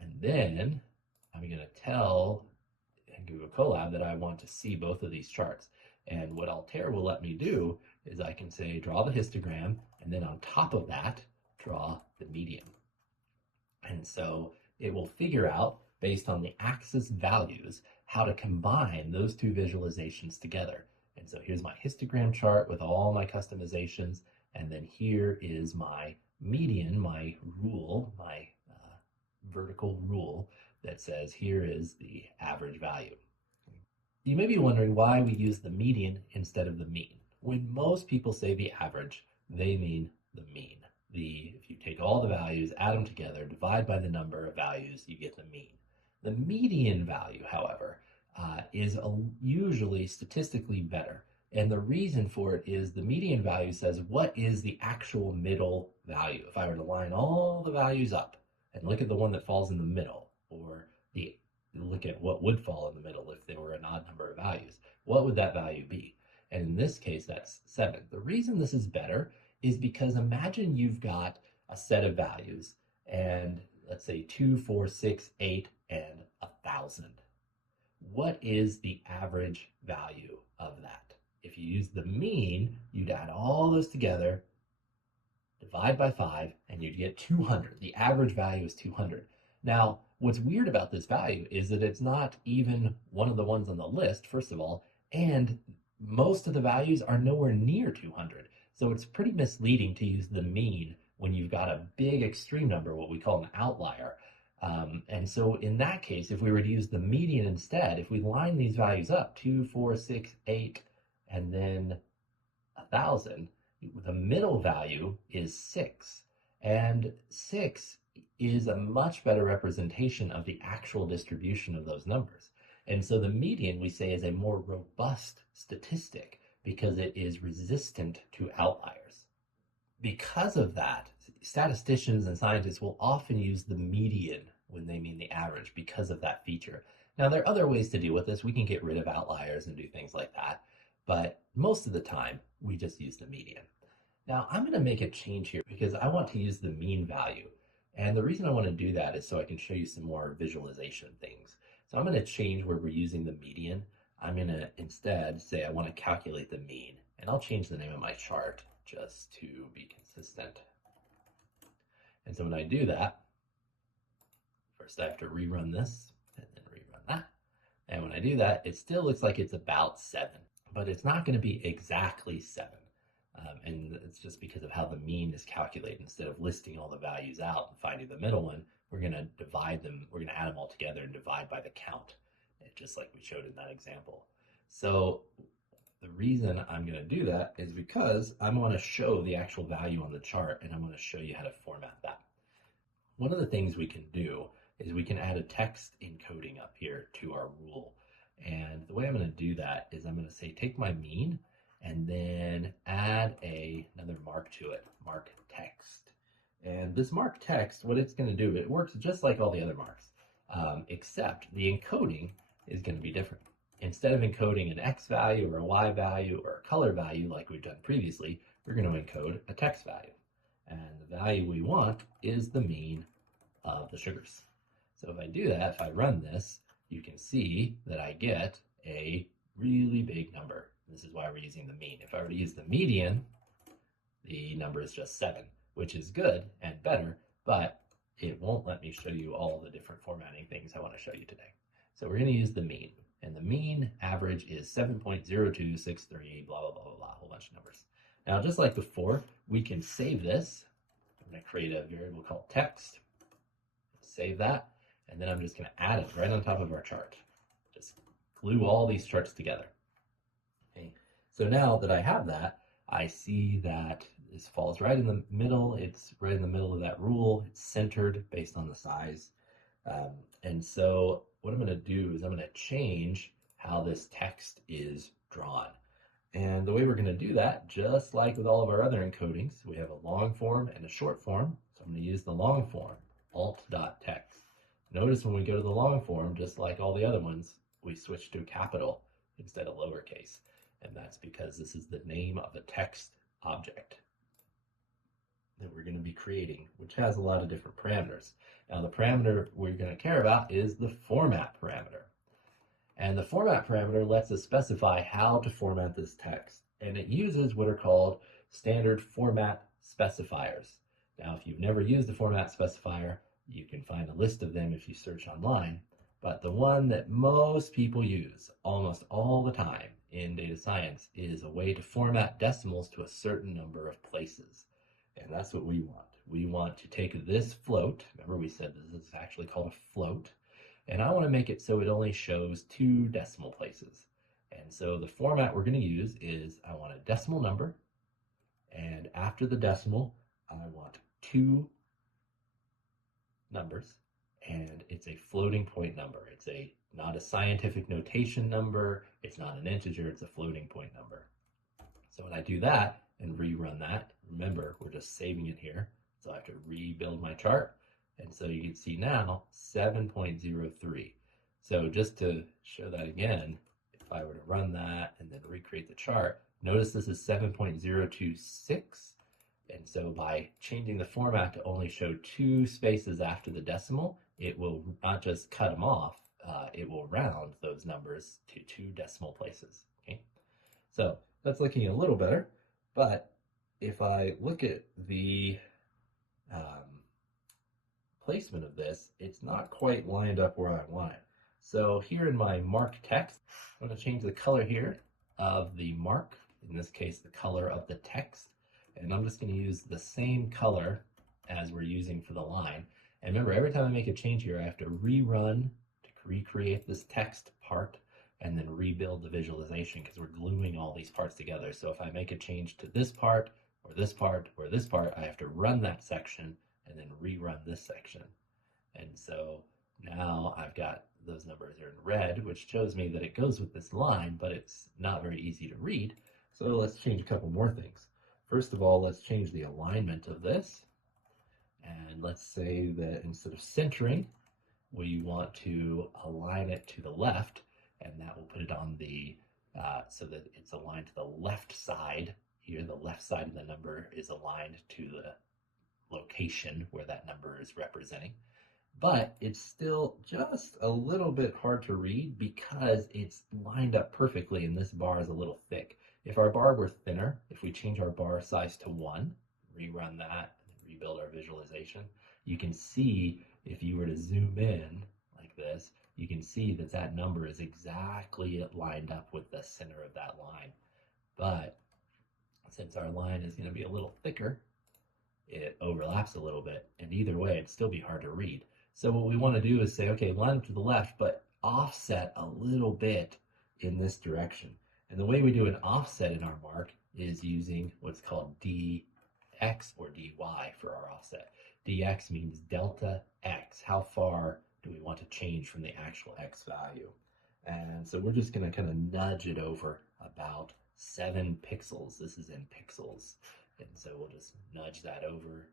And then I'm going to tell 𝗗𝗃𝗀𝗁𝗃 that I want to see both of these charts. And what Altair will let me do is I can say, draw the histogram, and then on top of that, draw the median. And so it will figure out, based on the axis values, how to combine those two visualizations together. And so here's my histogram chart with all my customizations, and then here is my median, my rule, my vertical rule that says here is the average value. You may be wondering why we use the median instead of the mean. When most people say the average, they mean the mean. If you take all the values, add them together, divide by the number of values, you get the mean. The median value, however, is usually statistically better. And the reason for it is the median value says what is the actual middle value. If I were to line all the values up and look at the one that falls in the middle, or look at what would fall in the middle if there were an odd number of values, what would that value be? And in this case, that's 7. The reason this is better is because imagine you've got a set of values, and let's say 2, 4, 6, 8, and 1,000. What is the average value of that? If you use the mean, you'd add all those together, divide by 5, and you'd get 200. The average value is 200. Now, what's weird about this value is that it's not even one of the ones on the list, first of all, and most of the values are nowhere near 200. So it's pretty misleading to use the mean when you've got a big extreme number, what we call an outlier. And so in that case, if we were to use the median instead, if we line these values up, 2, 4, 6, 8, and then 1,000, the middle value is 6. And 6 is a much better representation of the actual distribution of those numbers. And so the median, we say, is a more robust statistic because it is resistant to outliers. Because of that, statisticians and scientists will often use the median when they mean the average because of that feature. Now, there are other ways to deal with this. We can get rid of outliers and do things like that, but most of the time, we just use the median. Now, I'm going to make a change here because I want to use the mean value. And the reason I want to do that is so I can show you some more visualization things. So I'm going to change where we're using the median. I'm going to instead say I want to calculate the mean. And I'll change the name of my chart just to be consistent. And so when I do that, first I have to rerun this and then rerun that. And when I do that, it still looks like it's about 7, but it's not going to be exactly 7. And it's just because of how the mean is calculated. Instead of listing all the values out and finding the middle one, we're going to divide them, we're going to add them all together and divide by the count, just like we showed in that example. So the reason I'm going to do that is because I want to show the actual value on the chart, and I'm going to show you how to format that. One of the things we can do is we can add a text encoding up here to our rule. And the way I'm going to do that is I'm going to say take my mean and then add another mark to it, mark text. And this mark text, what it's going to do, it works just like all the other marks, except the encoding is going to be different. Instead of encoding an X value or a Y value or a color value like we've done previously, we're going to encode a text value. And the value we want is the mean of the sugars. So if I do that, if I run this, you can see that I get a really big number. This is why we're using the mean. If I were to use the median, the number is just 7, which is good and better, but it won't let me show you all the different formatting things I want to show you today. So we're going to use the mean, and the mean average is 7.0263, blah, blah, blah, blah, blah, a whole bunch of numbers. Now, just like before, we can save this. I'm going to create a variable called text, save that, and then I'm just going to add it right on top of our chart. Just glue all these charts together. Okay. So now that I have that, I see that this falls right in the middle. It's right in the middle of that rule. It's centered based on the size. And so what I'm going to do is I'm going to change how this text is drawn. And the way we're going to do that, just like with all of our other encodings, we have a long form and a short form. So I'm going to use the long form, alt.text. Notice when we go to the long form, just like all the other ones, we switch to capital instead of lowercase. And that's because this is the name of a text object that we're going to be creating, which has a lot of different parameters. Now the parameter we're going to care about is the format parameter. And the format parameter lets us specify how to format this text. And it uses what are called standard format specifiers. Now, if you've never used a format specifier, you can find a list of them if you search online. But the one that most people use almost all the time in data science is a way to format decimals to a certain number of places. And that's what we want. We want to take this float, remember we said this is actually called a float, and I want to make it so it only shows 2 decimal places. And so the format we're going to use is I want a decimal number, and after the decimal, I want 2 numbers, and it's a floating point number. It's not a scientific notation number, it's not an integer, it's a floating point number. So when I do that and rerun that, remember we're just saving it here, so I have to rebuild my chart. And so you can see now 7.03. So just to show that again, if I were to run that and then recreate the chart, notice this is 7.026. And so by changing the format to only show 2 spaces after the decimal, it will not just cut them off, it will round those numbers to 2 decimal places. Okay, so that's looking a little better. But if I look at the placement of this, it's not quite lined up where I want it. So here in my mark text, I'm going to change the color here of the mark, in this case the color of the text, and I'm just going to use the same color as we're using for the line. And remember, every time I make a change here, I have to rerun to recreate this text part and then rebuild the visualization because we're gluing all these parts together. So if I make a change to this part or this part or this part, I have to run that section and then rerun this section. And so now I've got those numbers are in red, which shows me that it goes with this line, but it's not very easy to read. So let's change a couple more things. First of all, let's change the alignment of this. And let's say that instead of centering, we want to align it to the left, and that will put it on the, so that it's aligned to the left side. Here, the left side of the number is aligned to the location where that number is representing. But it's still just a little bit hard to read because it's lined up perfectly and this bar is a little thick. If our bar were thinner, if we change our bar size to 1, rerun that, and rebuild our visualization, you can see if you were to zoom in like this, you can see that that number is exactly lined up with the center of that line. But since our line is going to be a little thicker, it overlaps a little bit, and either way it'd still be hard to read. So what we want to do is say, okay, line up to the left, but offset a little bit in this direction. And the way we do an offset in our mark is using what's called dx or dy for our offset. Dx means delta x. How far do we want to change from the actual x value? And so we're just going to kind of nudge it over about 7 pixels. This is in pixels. And so we'll just nudge that over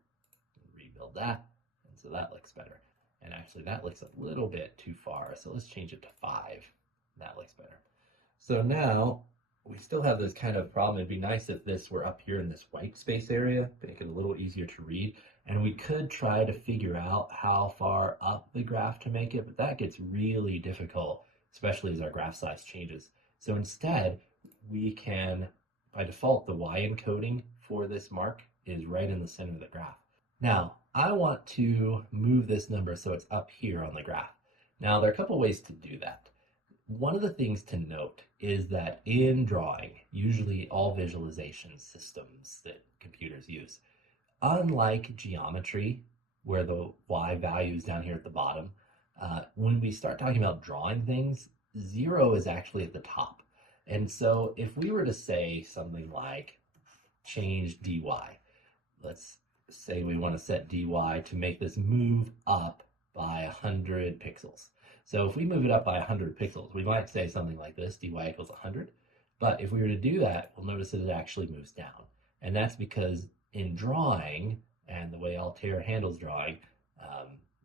and rebuild that. And so that looks better. And actually that looks a little bit too far. So let's change it to 5. That looks better. So now we still have this kind of problem. It'd be nice if this were up here in this white space area, make it a little easier to read. And we could try to figure out how far up the graph to make it, but that gets really difficult, especially as our graph size changes. So instead, we can, by default, the Y encoding for this mark is right in the center of the graph. Now, I want to move this number so it's up here on the graph. Now, there are a couple ways to do that. One of the things to note is that in drawing, usually all visualization systems that computers use, unlike geometry, where the Y value is down here at the bottom, when we start talking about drawing things, 0 is actually at the top. And so if we were to say something like change dy, let's say we want to set dy to make this move up by 100 pixels. So if we move it up by 100 pixels, we might say something like this, dy equals 100. But if we were to do that, we'll notice that it actually moves down. And that's because in drawing, and the way Altair handles drawing,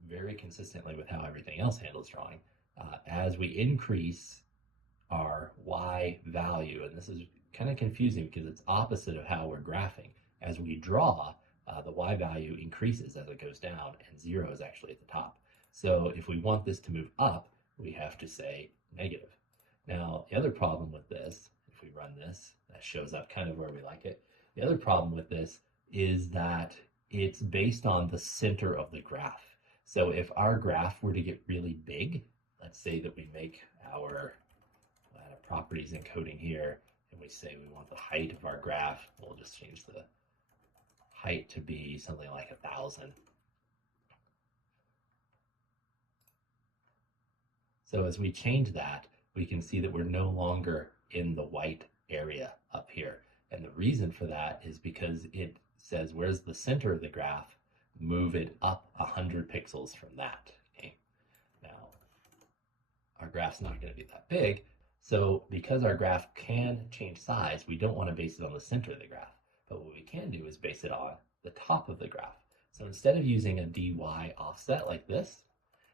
very consistently with how everything else handles drawing, as we increase our y value, and this is kind of confusing because it's opposite of how we're graphing. As we draw, the y value increases as it goes down, and 0 is actually at the top. So if we want this to move up, we have to say negative. Now, the other problem with this, if we run this, that shows up kind of where we like it. The other problem with this is that it's based on the center of the graph. So if our graph were to get really big, let's say that we make our properties encoding here, and we say we want the height of our graph, we'll just change the height to be something like 1,000. So as we change that, we can see that we're no longer in the white area up here. And the reason for that is because it says, where's the center of the graph? Move it up 100 pixels from that. Okay? Now, our graph's not going to be that big. So because our graph can change size, we don't want to base it on the center of the graph. But what we can do is base it on the top of the graph. So instead of using a dy offset like this,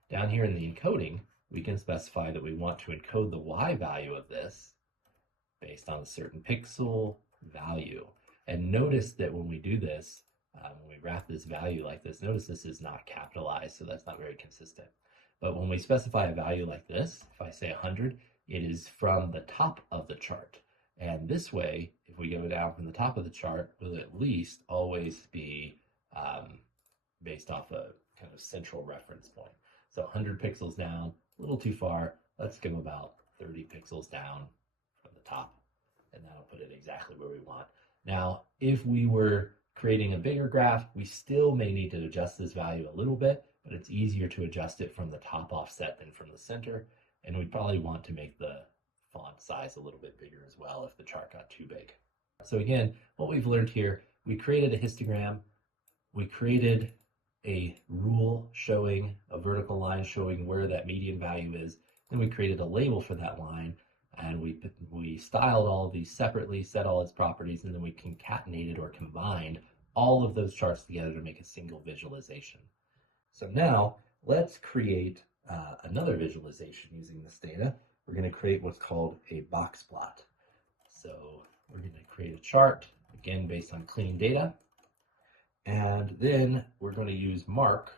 down here in the encoding, we can specify that we want to encode the y value of this based on a certain pixel value. And notice that when we do this, when we wrap this value like this, notice this is not capitalized, so that's not very consistent. But when we specify a value like this, if I say 100, it is from the top of the chart. And this way, if we go down from the top of the chart, will at least always be based off a kind of central reference point. So 100 pixels down, a little too far. Let's go about 30 pixels down from the top, and that'll put it exactly where we want. Now, if we were creating a bigger graph, we still may need to adjust this value a little bit, but it's easier to adjust it from the top offset than from the center. And we'd probably want to make the font size a little bit bigger as well if the chart got too big. So again, what we've learned here, we created a histogram, we created a rule showing a vertical line showing where that median value is, then we created a label for that line, and we styled all of these separately, set all its properties, and then we concatenated or combined all of those charts together to make a single visualization. So now let's create another visualization using this data. We're going to create what's called a box plot. So we're going to create a chart, again based on clean data, and then we're going to use mark,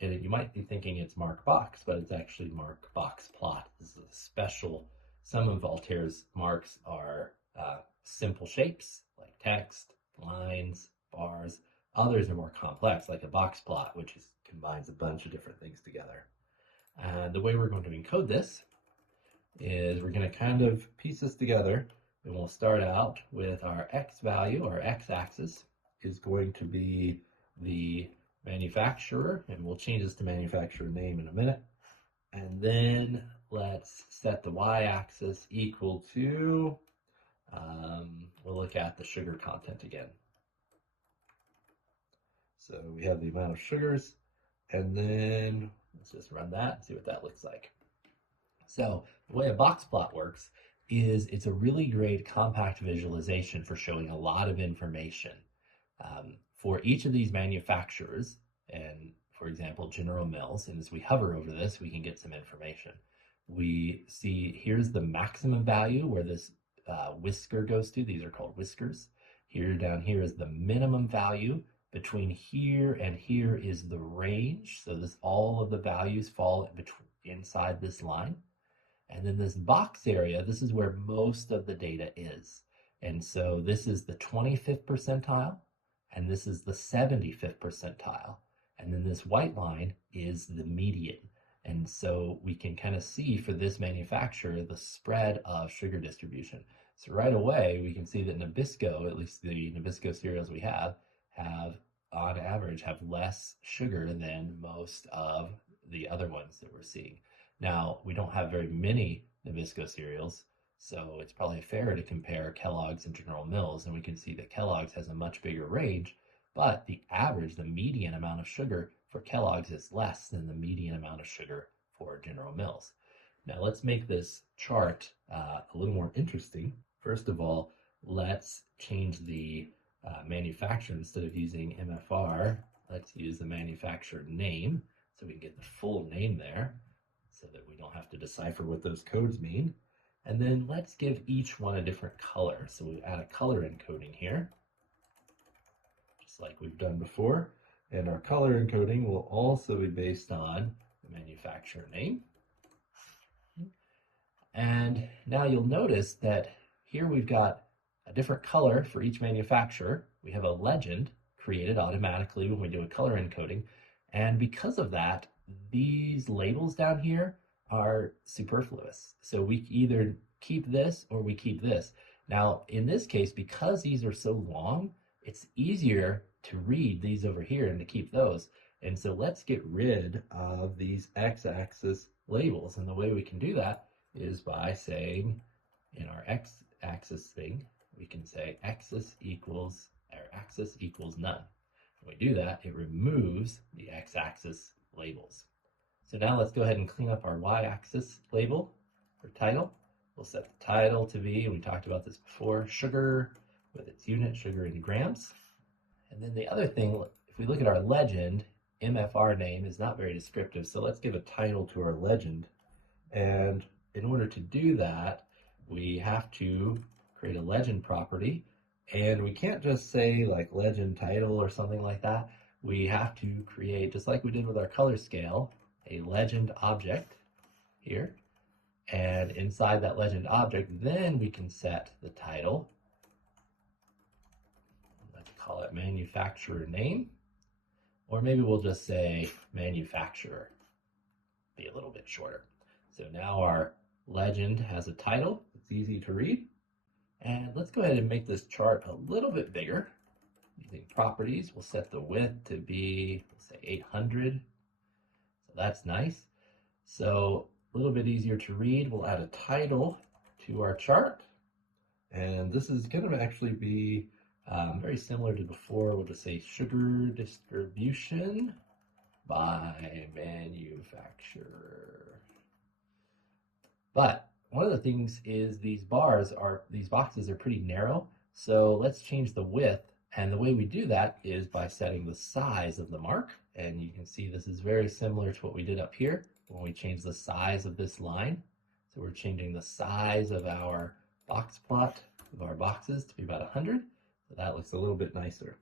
and you might be thinking it's mark box, but it's actually mark box plot. This is a special. Some of Altair's marks are simple shapes like text, lines, bars. Others are more complex, like a box plot, which combines a bunch of different things together. And the way we're going to encode this is we're going to kind of piece this together, and we'll start out with our x value. Our x-axis is going to be the manufacturer, and we'll change this to manufacturer name in a minute. And then let's set the y-axis equal to, we'll look at the sugar content again. So we have the amount of sugars, and then let's just run that and see what that looks like. So the way a box plot works is it's a really great compact visualization for showing a lot of information. For each of these manufacturers, and for example, General Mills, and as we hover over this, we can get some information. We see here's the maximum value where this whisker goes to. These are called whiskers. Here down here is the minimum value. Between here and here is the range. So this all of the values fall inside this line. And then this box area, this is where most of the data is. And so this is the 25th percentile, and this is the 75th percentile. And then this white line is the median. And so we can kind of see for this manufacturer the spread of sugar distribution. So right away, we can see that Nabisco, at least the Nabisco cereals we have on average have less sugar than most of the other ones that we're seeing. Now, we don't have very many Nabisco cereals, so it's probably fair to compare Kellogg's and General Mills, and we can see that Kellogg's has a much bigger range, but the average, the median amount of sugar for Kellogg's is less than the median amount of sugar for General Mills. Now let's make this chart a little more interesting. First of all, let's change the manufacturer. Instead of using MFR, let's use the manufacturer name so we can get the full name there so that we don't have to decipher what those codes mean. And then let's give each one a different color. So we add a color encoding here, just like we've done before. And our color encoding will also be based on the manufacturer name. And now you'll notice that here we've got a different color for each manufacturer. We have a legend created automatically when we do a color encoding. And because of that, these labels down here are superfluous. So we either keep this or we keep this. Now, in this case, because these are so long, it's easier to read these over here and to keep those. And so let's get rid of these x-axis labels. And the way we can do that is by saying in our x-axis thing, we can say axis equals none. When we do that, it removes the x-axis labels. So now let's go ahead and clean up our y-axis label for title. We'll set the title to be, and we talked about this before, sugar with its unit, sugar in grams. And then the other thing, if we look at our legend, MFR name is not very descriptive, so let's give a title to our legend. And in order to do that, we have to create a legend property, and we can't just say like legend title or something like that. We have to create, just like we did with our color scale, a legend object here. And inside that legend object, then we can set the title. Let's call it manufacturer name, or maybe we'll just say manufacturer, be a little bit shorter. So now our legend has a title. It's easy to read. And let's go ahead and make this chart a little bit bigger. Using properties, we'll set the width to be, let's say 800. So that's nice. So a little bit easier to read. We'll add a title to our chart. And this is going to actually be very similar to before. We'll just say sugar distribution by manufacturer. But one of the things is these boxes are pretty narrow. So let's change the width. And the way we do that is by setting the size of the mark. And you can see this is very similar to what we did up here when we changed the size of this line. So we're changing the size of our box plot of our boxes to be about 100. So that looks a little bit nicer.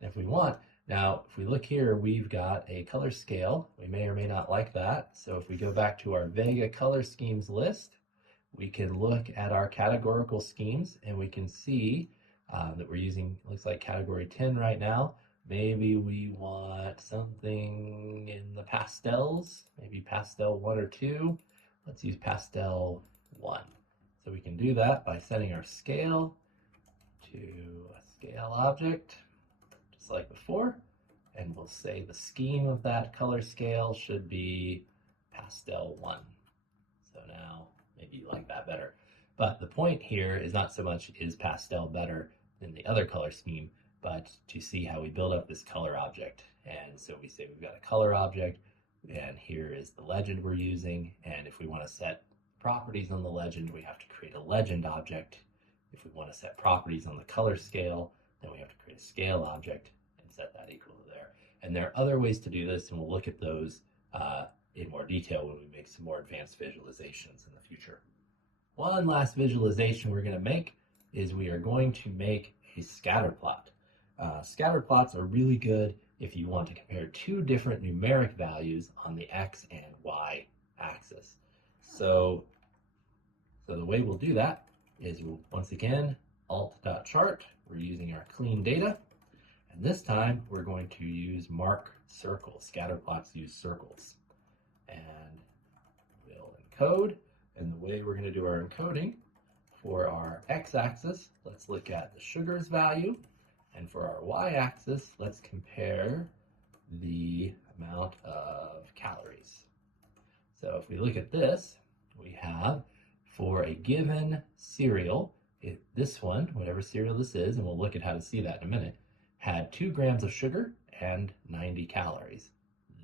If we want, now if we look here, we've got a color scale. We may or may not like that. So if we go back to our Vega color schemes list, we can look at our categorical schemes and we can see that we're using, looks like category 10 right now. Maybe we want something in the pastels, maybe pastel 1 or 2. Let's use pastel 1. So we can do that by setting our scale to a scale object, just like before. And we'll say the scheme of that color scale should be pastel 1. So now maybe you like that better. But the point here is not so much is pastel better than the other color scheme, but to see how we build up this color object. And so we say we've got a color object, and here is the legend we're using. And if we want to set properties on the legend, we have to create a legend object. If we want to set properties on the color scale, then we have to create a scale object and set that equal to there. And there are other ways to do this, and we'll look at those in more detail when we make some more advanced visualizations in the future. One last visualization we're going to make is we are going to make a scatterplot. Scatterplots are really good if you want to compare two different numeric values on the x and y axis. So the way we'll do that is we'll, once again, alt.chart. We're using our clean data. And this time we're going to use mark circles. Scatterplots use circles. And we'll encode. And the way we're going to do our encoding, for our x-axis, let's look at the sugar's value. And for our y-axis, let's compare the amount of calories. So if we look at this, we have for a given cereal, this one, whatever cereal this is, and we'll look at how to see that in a minute, had 2 grams of sugar and 90 calories.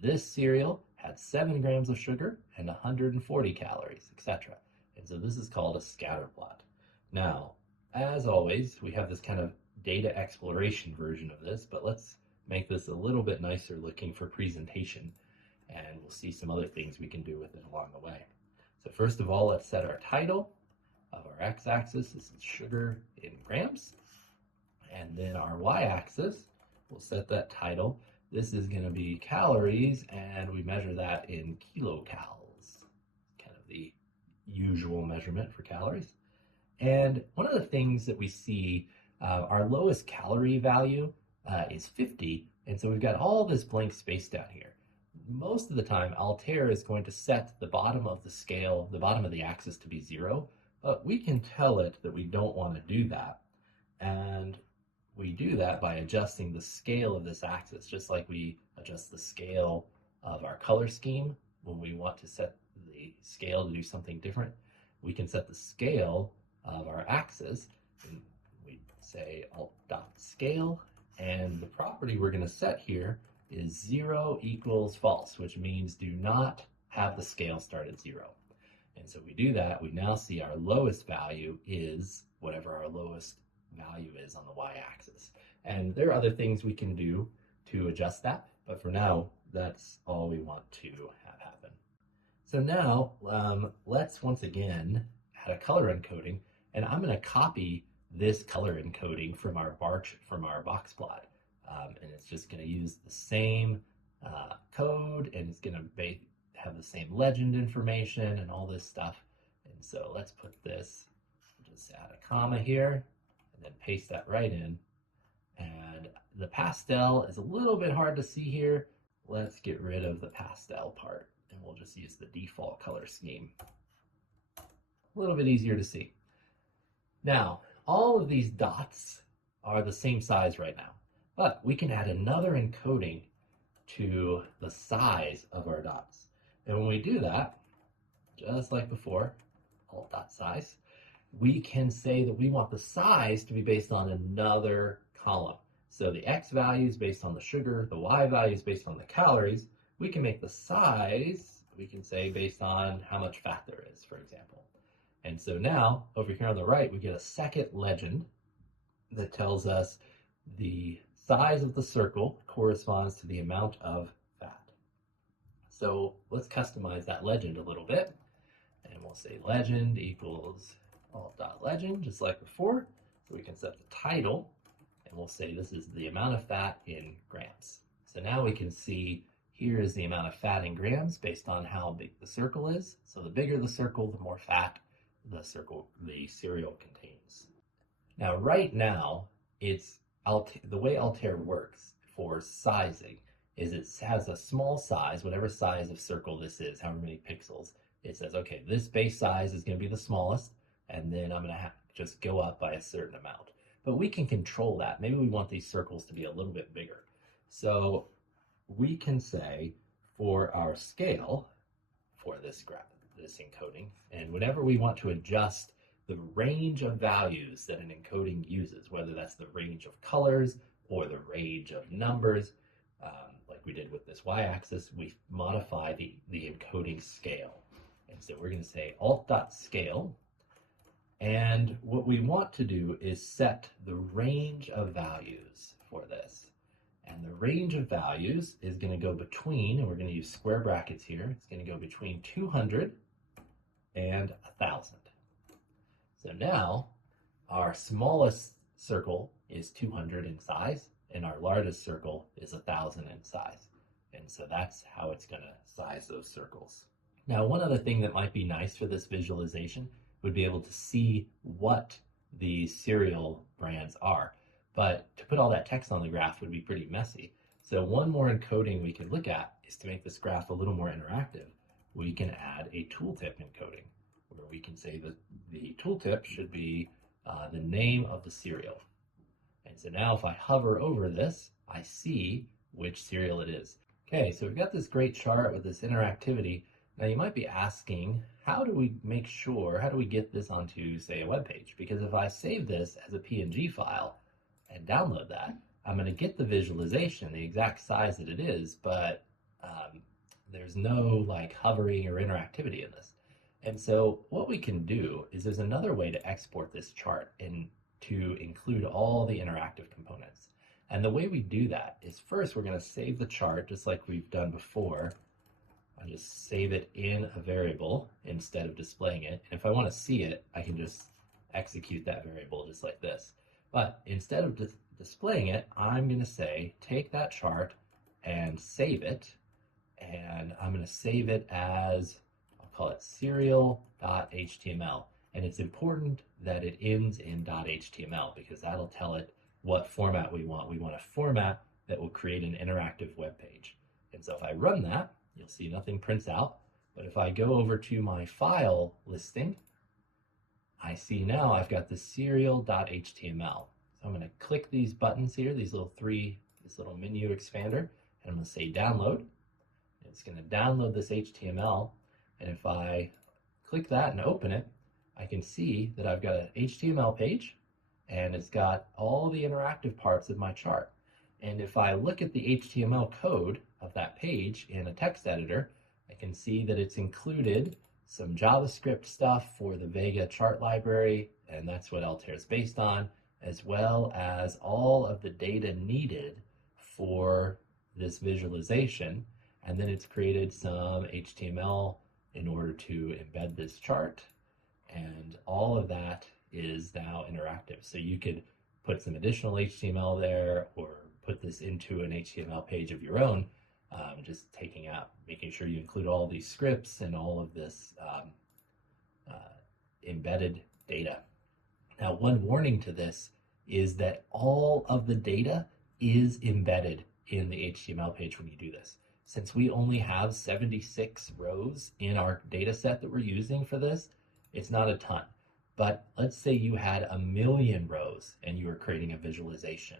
This cereal had 7 grams of sugar and 140 calories, etc. And so this is called a scatter plot. Now, as always, we have this kind of data exploration version of this, but let's make this a little bit nicer looking for presentation, and we'll see some other things we can do with it along the way. So first of all, let's set our title of our x-axis. This is sugar in grams. And then our y-axis, we'll set that title. This is going to be calories, and we measure that in kilocalories, kind of the usual measurement for calories. And one of the things that we see, our lowest calorie value is 50, and so we've got all this blank space down here. Most of the time, Altair is going to set the bottom of the scale, the bottom of the axis to be 0, but we can tell it that we don't want to do that. And we do that by adjusting the scale of this axis, just like we adjust the scale of our color scheme when we want to set the scale to do something different. We can set the scale of our axis, and we say alt.scale, and the property we're going to set here is 0 equals false, which means do not have the scale start at 0. And so we do that, we now see our lowest value is whatever our lowest value is on the y-axis. And there are other things we can do to adjust that, but for now, that's all we want to have happen. So now, let's once again add a color encoding, and I'm going to copy this color encoding from our boxplot. And it's just going to use the same code, and it's going to have the same legend information and all this stuff. And so let's put this, just add a comma here, and then paste that right in. And the pastel is a little bit hard to see here. Let's get rid of the pastel part, and we'll just use the default color scheme. A little bit easier to see. Now, all of these dots are the same size right now, but we can add another encoding to the size of our dots. And when we do that, just like before, alt.size, we can say that we want the size to be based on another column. So the x value is based on the sugar, the y value is based on the calories. We can make the size, we can say, based on how much fat there is, for example. And so now, over here on the right, we get a second legend that tells us the size of the circle corresponds to the amount of fat. So let's customize that legend a little bit, and we'll say legend equals alt.legend, just like before. So we can set the title, and we'll say this is the amount of fat in grams. So now we can see here is the amount of fat in grams based on how big the circle is. So the bigger the circle, the more fat the cereal contains. Now, right now, the way Altair works for sizing is it has a small size, whatever size of circle this is, however many pixels. It says, okay, this base size is going to be the smallest, and then I'm going to have to just go up by a certain amount. But we can control that. Maybe we want these circles to be a little bit bigger. So we can say for our scale for this graph, this encoding, and whenever we want to adjust the range of values that an encoding uses, whether that's the range of colors or the range of numbers, like we did with this y-axis, we modify the encoding scale. And so we're going to say alt.scale, and what we want to do is set the range of values for this. And the range of values is going to go between, and we're going to use square brackets here, it's going to go between 200 and 1,000. So now our smallest circle is 200 in size, and our largest circle is 1,000 in size. And so that's how it's going to size those circles. Now, one other thing that might be nice for this visualization would be able to see what these cereal brands are. But to put all that text on the graph would be pretty messy. So one more encoding we could look at is to make this graph a little more interactive. We can add a tooltip encoding, where we can say that the tooltip should be the name of the cereal. And so now if I hover over this, I see which cereal it is. Okay, so we've got this great chart with this interactivity. Now you might be asking, how do we make sure, how do we get this onto, say, a web page? Because if I save this as a PNG file and download that, I'm going to get the visualization, the exact size that it is, but There's no like hovering or interactivity in this. And so what we can do is there's another way to export this chart and to include all the interactive components. And the way we do that is first we're going to save the chart just like we've done before. I just save it in a variable instead of displaying it. And if I want to see it, I can just execute that variable just like this. But instead of displaying it, I'm going to say take that chart and save it. And I'm going to save it as, I'll call it serial.html. And it's important that it ends in .html because that'll tell it what format we want. We want a format that will create an interactive web page. And so if I run that, you'll see nothing prints out. But if I go over to my file listing, I see now I've got the serial.html. So I'm going to click these buttons here, this little menu expander, and I'm going to say download. It's going to download this HTML, and if I click that and open it, I can see that I've got an HTML page, and it's got all the interactive parts of my chart. And if I look at the HTML code of that page in a text editor, I can see that it's included some JavaScript stuff for the Vega chart library, and that's what Altair is based on, as well as all of the data needed for this visualization. And then it's created some HTML in order to embed this chart. And all of that is now interactive. So you could put some additional HTML there or put this into an HTML page of your own, just making sure you include all these scripts and all of this embedded data. Now, one warning to this is that all of the data is embedded in the HTML page when you do this. Since we only have 76 rows in our data set that we're using for this, it's not a ton. But let's say you had 1 million rows and you were creating a visualization.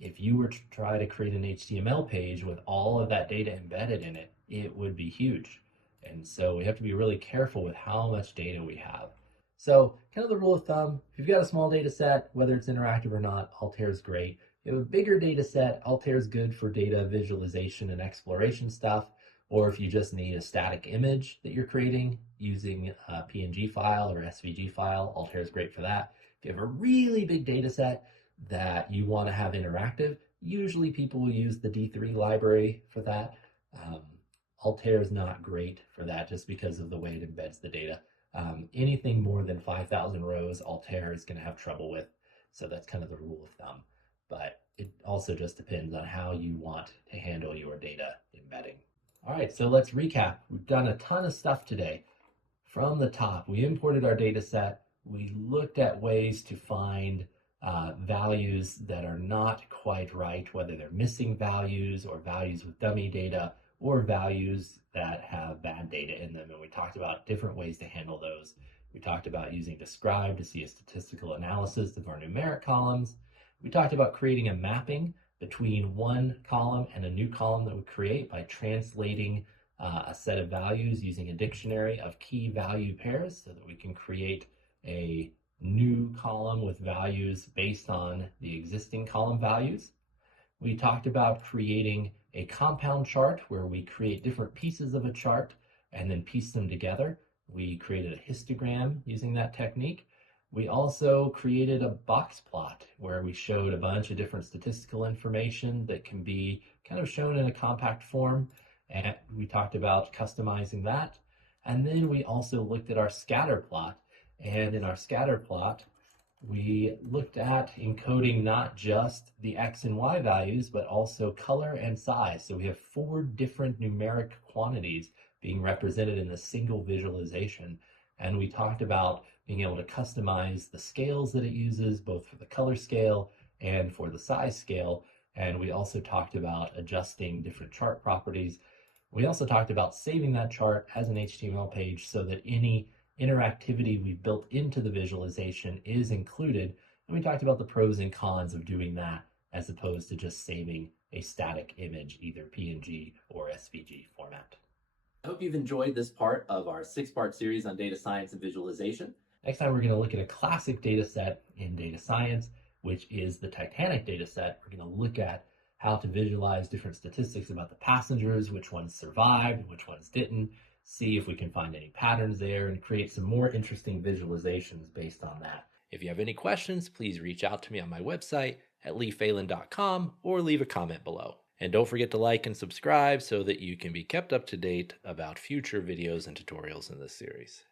If you were to try to create an HTML page with all of that data embedded in it, it would be huge. And so we have to be really careful with how much data we have. So kind of the rule of thumb, if you've got a small data set, whether it's interactive or not, Altair is great. If you have a bigger data set, Altair is good for data visualization and exploration stuff. Or if you just need a static image that you're creating using a PNG file or SVG file, Altair is great for that. If you have a really big data set that you want to have interactive, usually people will use the D3 library for that. Altair is not great for that just because of the way it embeds the data. Anything more than 5,000 rows, Altair is going to have trouble with. So that's kind of the rule of thumb. But it also just depends on how you want to handle your data embedding. All right, so let's recap. We've done a ton of stuff today. From the top, we imported our data set. We looked at ways to find values that are not quite right, whether they're missing values or values with dummy data or values that have bad data in them. And we talked about different ways to handle those. We talked about using describe to see a statistical analysis of our numeric columns. We talked about creating a mapping between one column and a new column that we create by translating a set of values using a dictionary of key value pairs so that we can create a new column with values based on the existing column values. We talked about creating a compound chart where we create different pieces of a chart and then piece them together. We created a histogram using that technique. We also created a box plot where we showed a bunch of different statistical information that can be kind of shown in a compact form. And we talked about customizing that. And then we also looked at our scatter plot. And in our scatter plot, we looked at encoding not just the X and Y values, but also color and size. So we have 4 different numeric quantities being represented in a single visualization. And we talked about being able to customize the scales that it uses, both for the color scale and for the size scale. And we also talked about adjusting different chart properties. We also talked about saving that chart as an HTML page so that any interactivity we've built into the visualization is included. And we talked about the pros and cons of doing that as opposed to just saving a static image, either PNG or SVG format. I hope you've enjoyed this part of our 6-part series on data science and visualization. Next time, we're going to look at a classic data set in data science, which is the Titanic data set. We're going to look at how to visualize different statistics about the passengers, which ones survived, which ones didn't, see if we can find any patterns there, and create some more interesting visualizations based on that. If you have any questions, please reach out to me on my website at 𝗵𝗡𝗀.com or leave a comment below. And don't forget to like and subscribe so that you can be kept up to date about future videos and tutorials in this series.